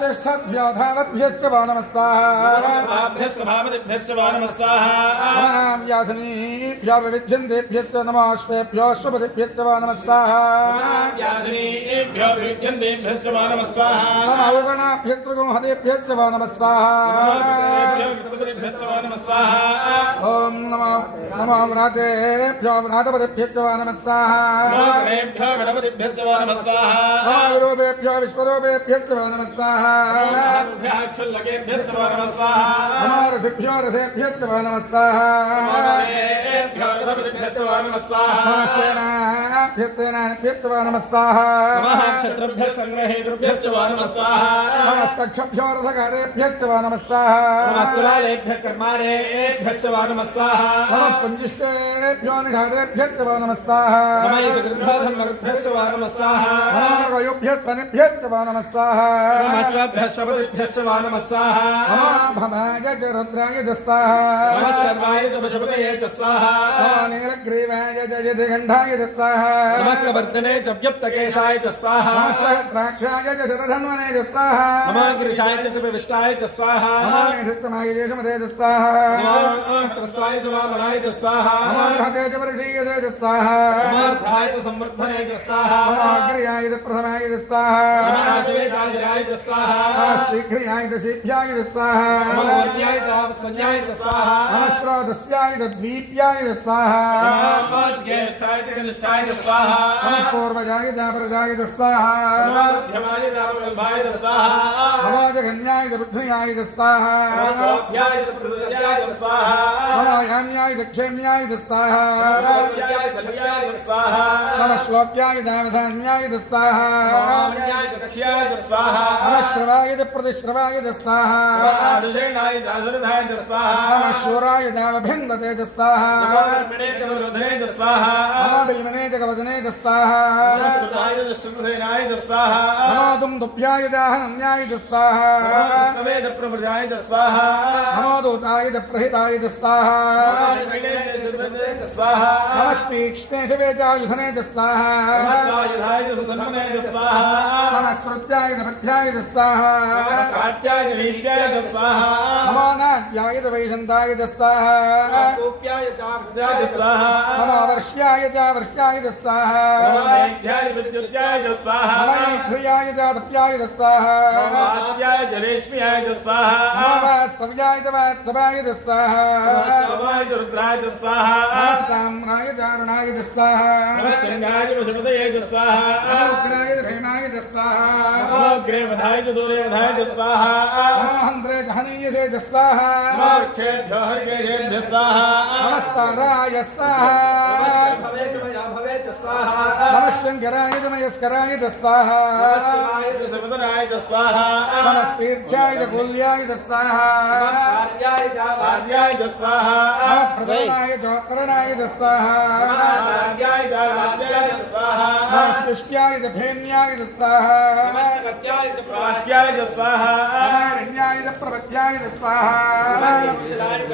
तिष्ठद्भ्यो धावद्भ्यश्च वो नमः स्वाहा याधनीभ्यो विविध्यन्तेभ्यश्च नमोऽश्वेभ्यो अश्वपतिभ्यश्च वो नमः स्वाहा नमो गणाभ्यस्त्रिगुंहतेभ्यश्च वो नमः स्वाहा ओम नमो व्रातेभ्यो व्रातपतिभ्यश्च वो नमः स्वाहा नमो विरूपेभ्यो विश्वरूपेभ्यश्च वो नमः स्वाहा नमो रथिभ्यो रथेभ्यश्च वो नमः स्वाहा सेनाभ्यश्च वो नमः स्वाहा क्षत्रभ्यः संग्रहेतृभ्यश्च वो नमः स्वाहा नमस्तक्षभ्यो रथकारेभ्यश्च वो नमः स्वाहा तुलालेभ्यः कर्मारेभ्यश्च वो नमः स्वाहा नमः पुञ्जिष्टेभ्यो निषादेभ्यश्च वो नमः स्वाहा नमः धर्मभ्यश्च वो नमः स्वाहा नमः वयोभ्यस्त्वनिभ्यश्च वो नमः स्वाहा नमः स्वभ्यश्च वो नमः स्वाहा नमः भमाय च रुद्राय च स्वाहा नमः सर्वाय च पशुपतये च स्वाहा नमः ग्रीवाय जयति गंधाय स्वाहा नमः वर्धने च व्यप्तकेशाय च स्वाहा सहस्राक्षाय च शतधन्वने स्वाहा नमः गिरिशाय च विष्टाय च स्वाहा नमः निषिक्तमाय देशमते स्वाहा नमः प्रस्वाय च वामनाय च स्वाहा नमः हते च वर्षीयते स्वाहा नमः धाय च संवर्धने च स्वाहा नमः अग्र्याय च प्रथमाय स्वाहा नमः आश्वेताय च स्वाहा शीघ्रियाय च शीघ्राय स्वाहा नमः वर्त्याय च संज्ञाय च स्वाहा नमः श्रोतस्याय च द्वीप्याय स्वाहा नमः ज्येष्ठाय च कनिष्ठाय च स्वाहा नमः पूर्वजाय च प्रजाय स्वाहा नमः मध्यमाय च वल्भाय च स्वाहा नमः जगन्याय च पृथ्व्याय स्वाहा नमः स्वाध्याय च प्रजाय च स्वाहा नमः यान्याय च क्षेम्याय स्वाहा नमः सल्याय च स्वाहा नमः श्लोक्याय च वधान्याय स्वाहा नमः कक्ष्याय च स्वाहा नमः श्रवाय च प्रतिश्रवाय स्वाहा आदर्शेनाय च आदर्धाय च स्वाहा नमः शूराय च अभिन्दते स्वाहा नमः च वरुधने च स्वाहा नमः भीमने च कवचने स्वाहा नमः श्रुताय च श्रुतसेनाय च स्वाहा नमो दुम्दुभ्याय च हनन्याय स्वाहा नमः वेद प्रभुजाय च स्वाहा नमो दूताय च प्रहिताय स्वाहा स्वाहा नमः तीक्ष्णे च वेदायुधने स्वाहा स्वायुधाय च सुसन्मने च स्वाहा नमः स्तुत्याय च पथ्याय स्वाहा काट्याय च वीर्याय च स्वाहा नमो नाद्याय च वैशन्ताय स्वाहा कूप्याय च आर्द्याय च स्वाहा नमो वर्ष्याय च वर्ष्याय स्वाहा नमः विद्युत्याय च स्वाहा नमः ईध्र्याय च तप्याय स्वाहा नमः आद्याय च रेश्म्याय च स्वाहा नमः स्तव्याय च वात्सवाय स्वाहा नमः च रुद्राय च स्वाहा नमः साम्राय च अरुणाय स्वाहा नमः शृङ्गाय च सुमदये च स्वाहा नमः उग्राय च भीमाय स्वाहा नमः अग्रेवधाय च दूरेवधाय च स्वाहा नमः हन्त्रे च हनीयसे स्वाहा नमः वृक्षेभ्यो हरिकेशेभ्यः स्वाहा नमस्ताराय स्वाहा भवे च मया भवे च स्वाहा नमः शङ्कराय च मयस्कराय स्वाहा शिवाय च सुमधुराय च स्वाहा नमस्तीर्थ्याय च कुल्याय स्वाहा आर्याय च आर्याय च स्वाहा नमः प्रदर्णाय च करणाय स्वाहा आर्याय च आर्याय च स्वाहा नमः सृष्ट्याय च फेन्याय स्वाहा सत्याय च प्राच्याय च स्वाहा नमः रण्याय च प्रपत्याय स्वाहा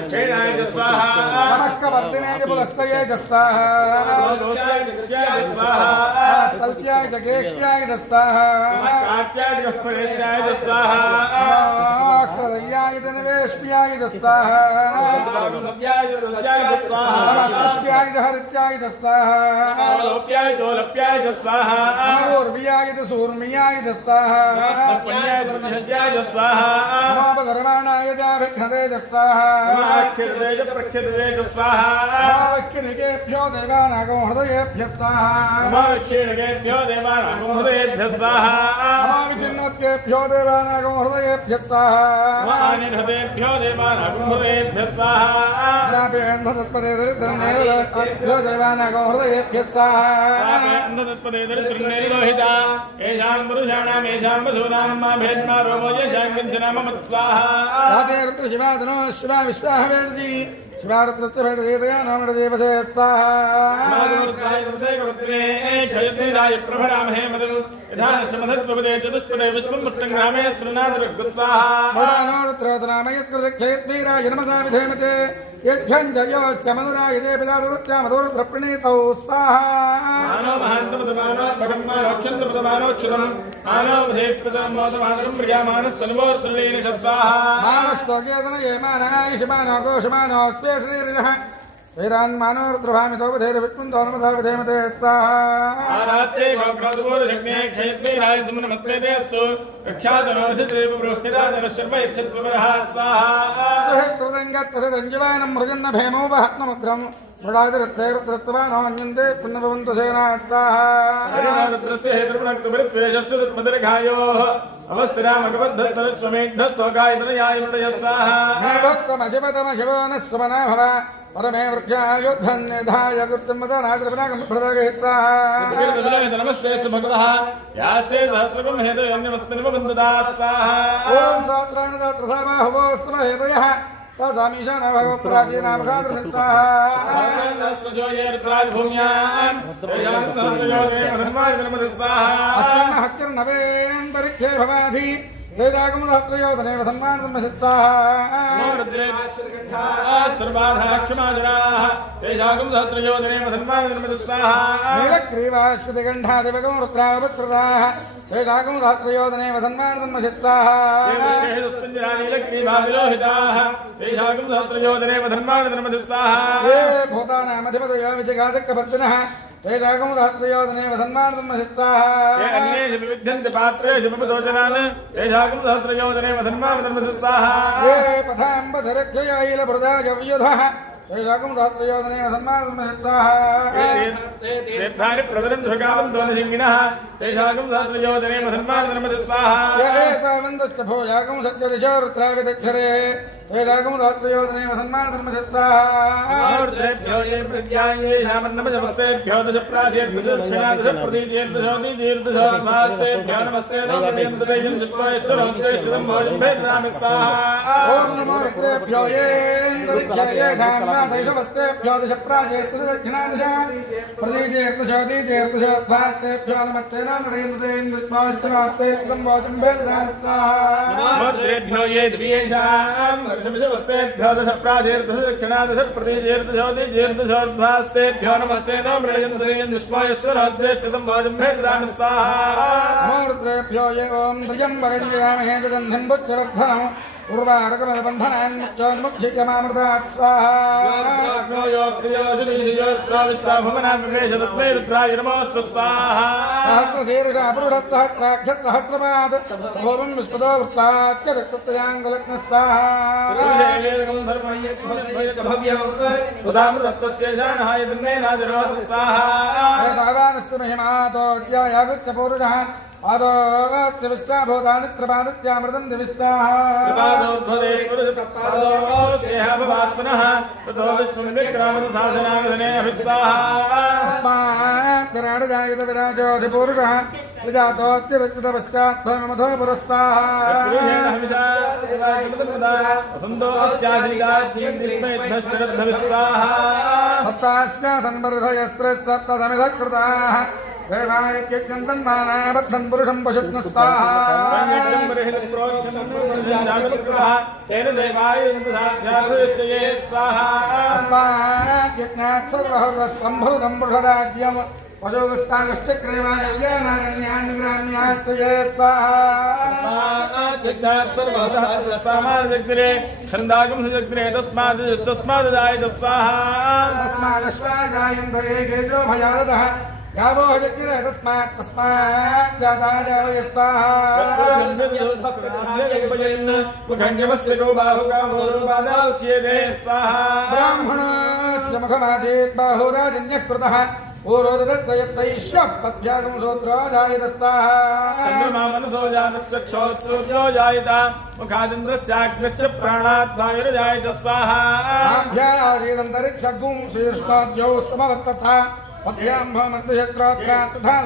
क्षीणाय च स्वाहा नमः कवर्तिने च पुलस्त्वये स्वाहा लोत्याय च कृत्याय च स्वाहा नमः स्तल्त्याय च केक्याय स्वाहा काट्याय च परेत्याय च स्वाहा हृदयाय च निवेश्याय स्वाहा सत्याय च रुद्याय च स्वाहा नमः सृष्ट्याय च हरित्याय स्वाहा लोप्याय च लोप्याय च स्वाहा नमः ऊर्व्याय च सूर्म्याय स्वाहा पुण्याय च निहत्याय च स्वाहा नमः भगर्वाणाय च विघ्नते स्वाहा आख्यते च प्रख्यते च स्वाहा नमः वक्यनिकेभ्यो देवानागो हृदयेभ्यः स्वाहा नमः क्षीणकेभ्यो देवानां हृदयेभ्यः स्वाहा नमः विचिन्वत्केभ्यो देवानागो हृदयेभ्यः स्वाहा नमः अनिहतेभ्यो देवानां हृदयेभ्यः स्वाहा ज्ञापेऽन्धतत्पदे दरिद्रन्नेभ्यो देवानागो हृदयेभ्यः स्वाहा अन्नतत्पदे दरिद्रन्नेलोहिता येषां पुरुषाणां येषां वसूनां मा भेद्मा रोमो येषां किञ्चनाम मत्स्वाहा राधे रुद्र शिवा धनो शिवा विश्वाह वेदजी शिवा रुद्रस्य भेददेवया नाम देवसे स्वाहा नमोरुद्राय तमसेकवृत्तिने क्षयत्निराय प्रभरामहे मदं यथानश्चमधत्वपदे चतुष्पदे विश्वं मुष्टङ्ग्रामे स्मृणादुर्गुत्साहा पुराणो रुद्रोतनामयस्कृतक्षेत्वीराय नमसा विधेमते यच्छञ्जयोश्च मधुराय देवदारुत्या मधुरुद्रप्रणीतौ स्वाहा मानो महान्तमतमानो भगम्मानो क्षन्द्रपदमानोच्छुतम् मानो धेप्रदं मोदमानरं प्रियामानस्तनुवोर्तुलेन स्वाहा मानस्तोकेतनये मानाय शिमानो गोषमानो स्पेषणीरिजः वीरान्मानो रुद्रभामितोपधेर विष्णुन्दो नमसा विधेमते स्वाहा आरात्ते भगवद्गोरजज्ञे क्षयत्वीराय सुमनमस्ते देस्तु रक्षातनोधिदेव बृहस्पतिराजनशर्वयच्छत्वरः स्वाहा सुहेतृदङ्गत्तसञ्जीवानं मृजन्न भेमो वहत्नमुग्रम् मृडादिरत्तैरुद्रत्वानोऽन्यन्ते पुण्यभवन्तु सेना स्वाहा रुद्रस्य हेतुर्भक्तुभिर्द्वेषस्वदुत्मदरघायोः अवस्थिरामगबद्धस्तरस्वमेघ्धस्तोकायतनयाय स्वाहा मेढोत्तमशिवतमशिवो नः सुमना भव परमे वृक्षायुद्धन्यधाय कृत्यमदनागप्रदगहिताः नमस्ते भगवः यास्ते सहस्रकं हेतुर्यन्यमस्तनिमबन्धुदा स्वाहा ॐ सात्राणि दात्रसाबाहुवोऽस्तु हेतयः तासामीशान अस्मिन् हत्यर्नवेऽन्तरिक्षे भवाधि तेजागमदहत्रयोधने वसन्मानसन्मसिद्धाः नीलग्रीवाश्रुतिगण्ठादिवगमरुद्रावपुत्रदाः तेजागमदहत्रयोधने वसन्मानसन्मसिद्धाः ये भूतानामधिपतयो विजगादक्कभक्तिनः तेजागमदहत्रयोधने वसन्मानसन्मसिद्धाः ये पथाम्बधरक्षयायिलभृदाजव्युधः तेजागमदहत्रयोधने वसन्मानसन्मसिद्धाः ये एतावन्दश्च भोजागमसत्यदिशो रुद्राविदक्षरे तेजागमदहत्रयोधने वसन्मानसन्मसिद्धाः ओम नमो रुद्रेभ्यो येन्द्रविद्यायेषामादैषवस्तेभ्यो दशप्राजेर्दशदक्षिणादश प्रदीजेर्दशोदीजेर्दशोद्भास्तेभ्यो नमस्ते नामणेन्द्रेन्द्रस्मास्त्रास्तेकं वाचं भद्रेभ्यो ये द्वियेषां वर्षमिषवस्तेभ्यो दशप्राजेर्दशदक्षिणादश प्रदीजेर्दशोदीजेर्दशोद्भास्तेभ्यो नमस्ते नामणेन्द्रेन्द्रस्मास्त्रास्तेकं वाचं नमो रुद्रेभ्यो ये ओम त्र्यम्बकं गन्धिं बुद्धिवर्धनम् उर्वारकमलबन्धनान् मुख्योन्मुख्यमामृतात् स्वाहा सहस्रशीर्षा पुरुषत्सहस्राक्षत्सहस्रपाद भोमं विस्पदो वृत्ताच्च रक्तत्रयाङ्गलग्नः स्वाहा एतावानस्य महिमातो ज्यायागुच्च पूरुषः आदोस्य विश्वाभूतानित्रपादित्यामृतं दिविस्ताः अस्मात्कराडजायत विराजोऽधिपूरुषः विजातोऽत्यरचितपश्चात् स्वयमथो पुरस्ताः सप्तास्यासन्वर्धयस्त्रस्तमिधः कृताः देवायज्ञन्तन्मानाबद्धन् पुरुषं पशुत्नस्ताः अस्माद्यज्ञात् सर्वहर्वस्सम्भूतं पुरुषराज्यम् पशुस्तागश्च क्रीमायज्ञानान्यान्ग्राम्यात्तये तस्मादश्वाजायन्त एकेजो भयादतः यावो हजग्रे तस्मात् तस्मात् जाताय स्वाहा ब्राह्मणस्य मुखमासीत् बाहुराजन्यः कृतः पूर्वदत्तयत्तैश्वपद्भ्यागं सूत्रोजायत स्वाहा मुखादिन्द्रश्चाग्निश्च प्राणाद्वायुर्जायत स्वाहा आभ्यासीदन्तरिक्षगुं शीर्ष्णाद्यौ समवत्तथा तथा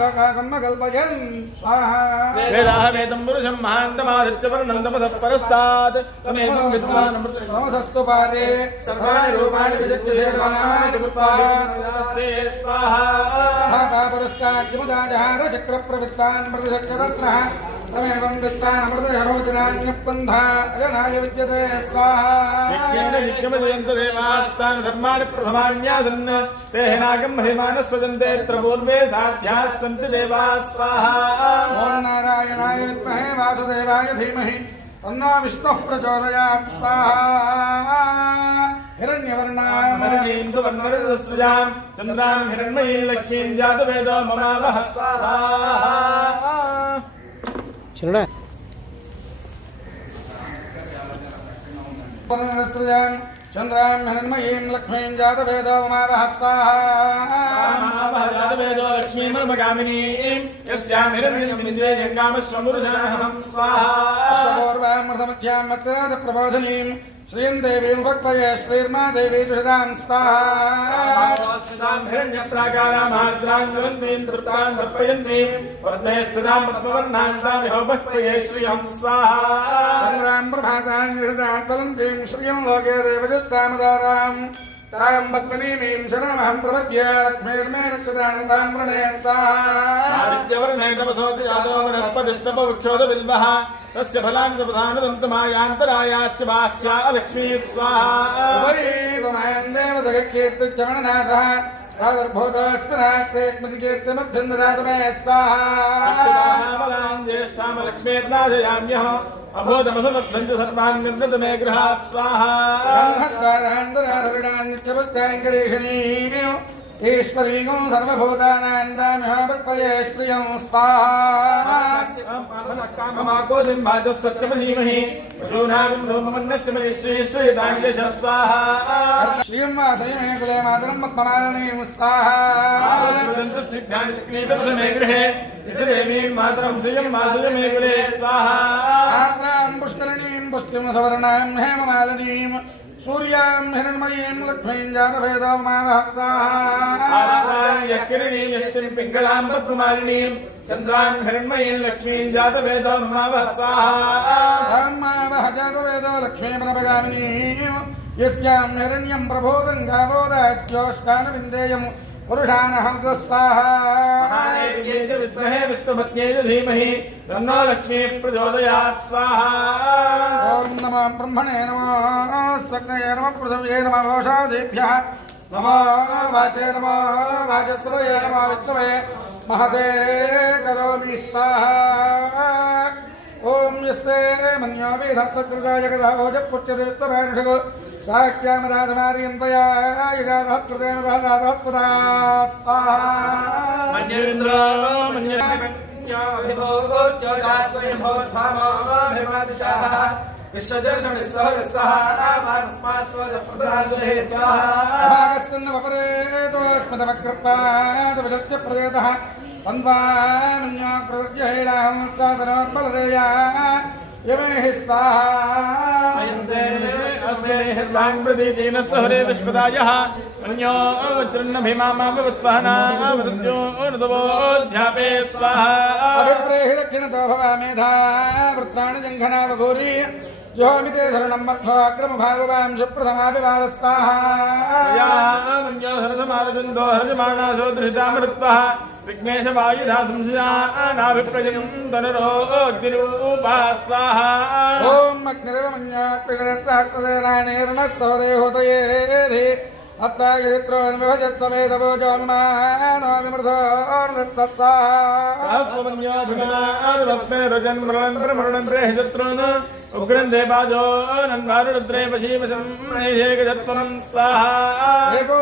लोकाकर्मकल्पयन् स्वाहा वेदाहमेतं पुरुषं महान्तमादित्य वर्णन्तमसः परस्तात् तमेवं विद्वान् नमस्तु पारे सर्वाणि रूपाणि विजित्य देवानामादि स्वाहा धाता पुरस्ताद्यमुदाजहार चक्रप्रवृत्तान् मृतचक्ररत्नः तमेवं वित्तानमृतः भवति नान्यपन्था अजनाय विद्यते स्वाहा देवास्तान् धर्माणि प्रथमान्यासन् तेहनागं महिमानः सजन्ते पूर्वे साध्याः सन्ति देवाः स्वाहा ॐ नारायणाय विद्महे वासुदेवाय धीमहि तन्नो विष्णुः प्रचोदयात् स्वाहा हिरण्यवर्णां सुवर्णरजस्रजां चन्द्रां हिरण्मयीं लक्ष्मीं जातवेदो ममावह स्वाहा चन्द्रां हिरण्मयीं लक्ष्मीं जातवेदो ममावह स्वाहा जातवेदो लक्ष्मीमर्मगामिनीं यस्यां हिरण्यं विद्ये जङ्गामश्वमुरुजाहं स्वाहा अश्वपूर्वामृतमध्यां मत्रादप्रबोधिनीं श्रीं देवीं वक्पये श्रीर्मा देवी दुषदां स्वाहा हिरण्यप्राकारामार्द्रां ज्वलन्तीं तृप्तां तर्पयन्तीं पद्मे स्थितां पद्मवर्णां तामिहो वक्पये श्रियं स्वाहा चन्द्रां प्रभातां विहृतां ज्वलन्तीं श्रियं लोके देवदत्तामदारां तां पद्मिनीं शरणमहं प्रपद्ये लक्ष्मीर्मेण सुदान्तां प्रणयन्ताम् तस्य फलानि प्रधानदन्तमायान्तरायाश्च बाह्या लक्ष्मी स्वाहा देव जगत्कीर्तिचमननाथः राजर्भूतस्मरात्रेत्मतिकीर्तिमध्यं ददातु मे स्वाहा ज्येष्ठां लक्ष्मीर्नाशयाम्यः अभूतमसमर्थञ्च सर्वान् निर्णत मे गृहात् स्वाहा ईश्वरीयो सर्वभूतानां दाम्यः श्रियं स्वाहा सत्यमधीमहि पशूनां लोकमन्नस्य मे श्रीदान्यश स्वाहा श्रियं वासये कुले मातरं पद्ममालिनीं स्वाहा मे गृहे देवीं मातरं श्रियं वासय मे कुले स्वाहा आत्रां पुष्करिणीं पुष्टिं सवर्णां हेममालिनीं सूर्यां हिरण्मयीं लक्ष्मीं जातभेदो मामहक्ताः पिङ्गलां पद्ममालिनीं चन्द्रां हिरण्मयीं लक्ष्मीं जातभेदो मामहक्ताः जातभेदो लक्ष्मी प्रभगामिनीं यस्यां हिरण्यं प्रबोधं गावोदास्योष्टानविन्देयं पुरुषानहं स्वाहा विद्महे विष्णुपत्न्यै च धीमहि तन्नो लक्ष्मी प्रचोदयात् स्वाहा ॐ नमो ब्रह्मणे नमो स्वग्नये नमः पृथिव्यै नमः ओषधीभ्यः नमो वाचे नमो वाचस्पतये नमो विच्चवे महते करोमि स्वाहा ॐ यस्ते मन्यो वेदत्तकृता जगदाोजपुच्यते वित्तभाषको साक्यामराजमार्यं तया युगादः कृतेन दादातः पुरा स्वाहा मन्येन्द्रो मन्यभिभोगोद्योगास्वयंभोद्भामोभिमादिशाः विश्वजर्षणिस्वः विस्सहाराभागस्सन्नवपरेतो स्मृतवकृत्पादविशच्य प्रदेतः तन्वामन्यो प्रदज्यहेलाहमुत्तादनोत्पलदेया यमेहि स्वाहा प्रदीचीनस्वरे विश्वदायः अन्यो वज्रन्नभिमामावत्वहना मृत्यो नुदवोऽध्यापे स्वाहा अभिप्रेहि दक्षिणतो भवामेधा वृत्राणि जङ्घना बभूरि जोमिते शरणं मध्वाक्रमभागवां सुप्रथमाभिभावस्वाहा हरसमारजन्दो हरजमाणासो धृतामृत्वः विघ्नेशवायुधा संस्यानाभिप्रजं तनुरोग्निरूपा स्वाहा ॐ अग्निरवमन्यात्रिगणस्तहस्तदेनानेर्णस्तोरे होतयेधि उग्रं देवाजो नन्वारुद्रे पशीवशं नैषेकजत्वं स्वाहा एको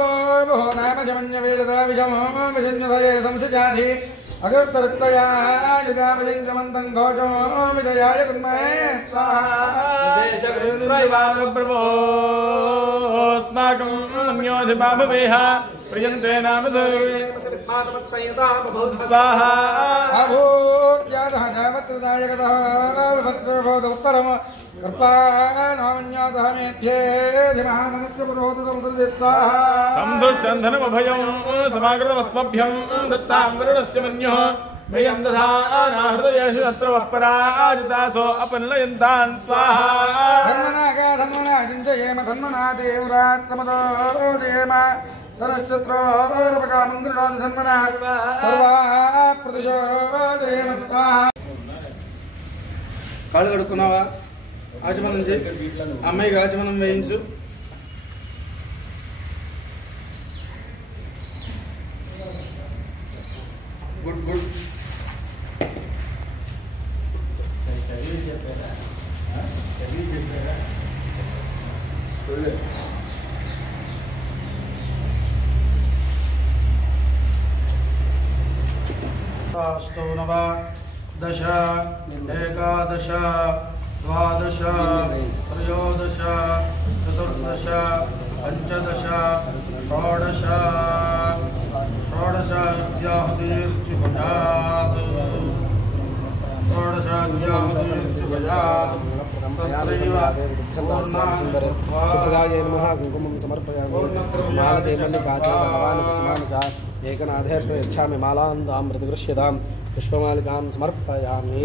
भो नाम जमन्यवेदता विजमो विजन्यधये संसजाधि अगर्तरुक्तया युगामलिङ्गमन्तं घोषो विजयाय कुर्महे स्वाहा अस्माकं नम्योधिपाभवेह प्रियन्ते नाम स्वाहा अभूत्यादः जावत्रदायकतः विभक्तोभूतोत्तरम् कृपानामन्यातः मेध्येधिमहाननस्य पुरोहितमुदृदित्ताः तं दुष्टं धनमभयं समाकृतवत्सभ्यं दत्तां वरुणस्य मन्युः मह्यं दधानाहृदयेषु तत्र वः पराजितासो अपनलयन्तान् स्वाहा धन्मनागा धन्मना चिन्तयेम धन्मना देवरात्तमदो जयेम धनश्चत्रोर्पकामन्त्रिणादि धन्मना सर्वा प्रतिशो जयेम स्वाहा కాళ్ళు కడుక్కున్నావా ఆచమనం చేయి అమ్మాయికి ఆచమనం వేయించు గుడ్ గుడ్ अष्टोनव दश एकादश द्वादश त्रयोदश चतुर्दश पंचदश षोडश षोडशाध्याहुतिर्जुभजात् सुप्रदाय नमः कुङ्कुमं समर्पयामि मालते मल्लिकाचार्यमानकुसुमानि एकनाथेऽर्थ यच्छामि मालां तां प्रतिगृह्यतां पुष्पमालिकां समर्पयामि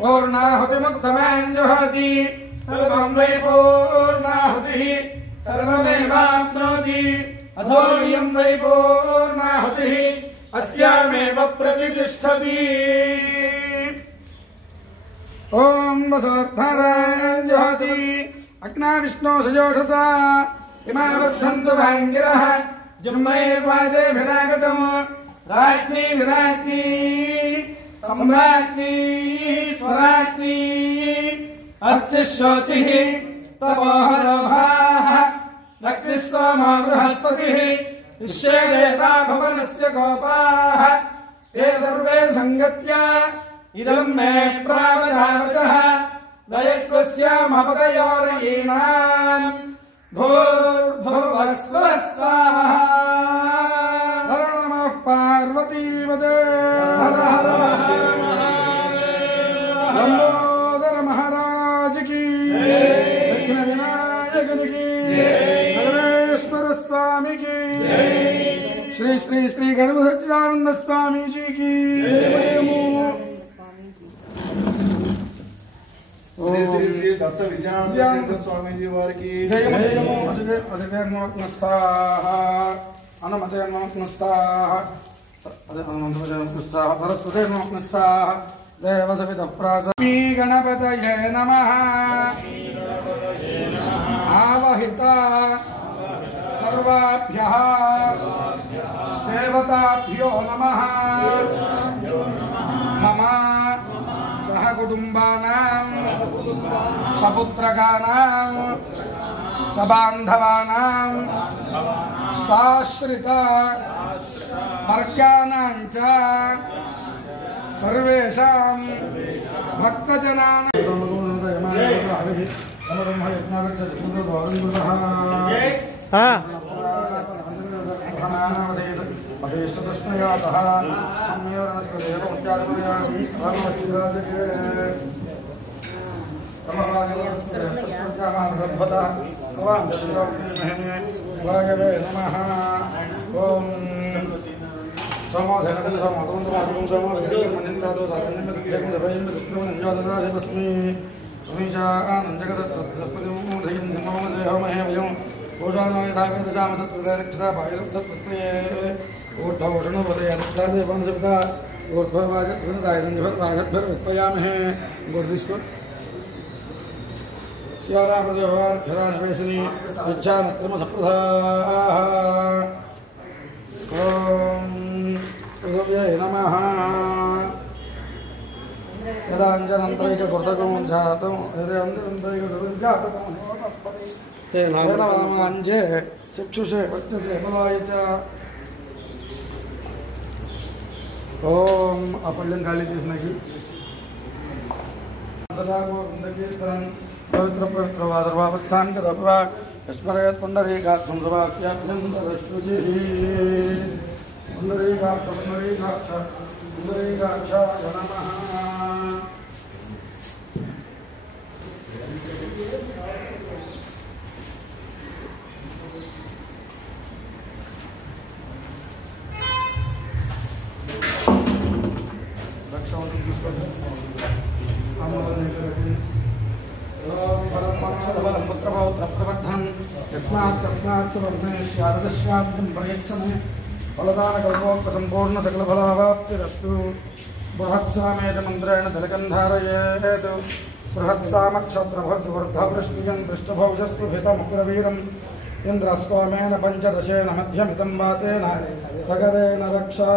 पूर्णाहुतिमुक्तमाञ्जुहोति सर्वं वै पूर्णाहुतिः सर्वमेवाप्नोति अथोऽयं वै पूर्णाहुतिः अस्यामेव प्रतिष्ठति। ॐ वसोद्धराञ्जुहोति अग्ना विष्णो सजोषसा इमावद्धन्तु भाङ्गिरः जुम्मैर्वाजेभिरागतो राज्ञी विराज्ञी सम्राज्ञी स्वराज्ञी अर्चिशोचिः तपोहरोभाः रक्तिस्तोमो बृहस्पतिः विश्वे देवा भवनस्य गोपाः ते सर्वे सङ्गत्या इदं मे प्रावधावचः दयक्वस्यामपगयोरयीनाम् भूर्भुवः स्वाहा। हर नमः पार्वतीपते हर हर लंबोदर महाराज की विघ्न विनायक की नगरेश्वर स्वामी की श्री श्री श्री गणपति सच्चिदानंद स्वामी जी की श्री श्री दत्त विजयानंद स्वामी जी वार की सरस्वती गणपतये नमः। आवहिता सर्वाभ्यः देवताभ्यो नमः। मम सह कुटुंबानां सपुत्रकानां सबान्धवानां साश्रित वर्गानां च सर्वेषां भक्तजनानां नमः। यदाञ्जनन्तैककृतकं चक्षुषे वक्षसे बलाय च। ओम अपल्यन गाली చేసినకి पवित्र पवित्र वादर्भावस्थान कदपवा स्मरेत् पुण्डरीकाक्षं सवाक्याभ्यन्तरश्रुतिः पुण्डरीकाक्षाय नमः। पुत्रपौत्रप्रबद्धं यस्मात् शारदस्याब्दं प्रयच्छमे फलदानकल्पोक्तसम्पूर्णसकलफलावाप्तिरस्तु। बृहत्सामेतमन्त्रेण तिलकन्धारयेत् बृहत्सामक्षत्रभर्तवृद्धवृष्टियं पृष्ठभौजस्तु भितमुग्रवीरम् इन्द्रस्त्वमेन पञ्चदशेन मध्यमितं वातेन सगरेण रक्षा।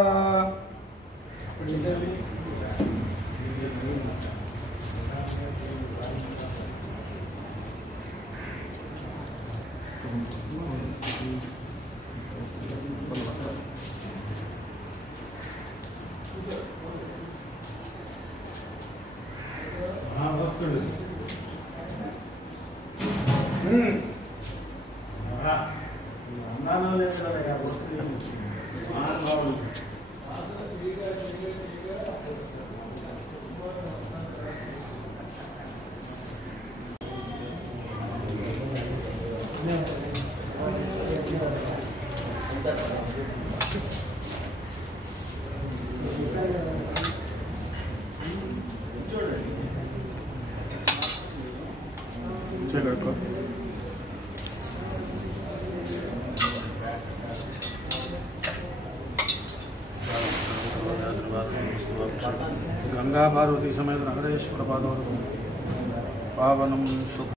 गंगा पार्वती समेत नगरेश्वर पादोदकं पावनं शुभ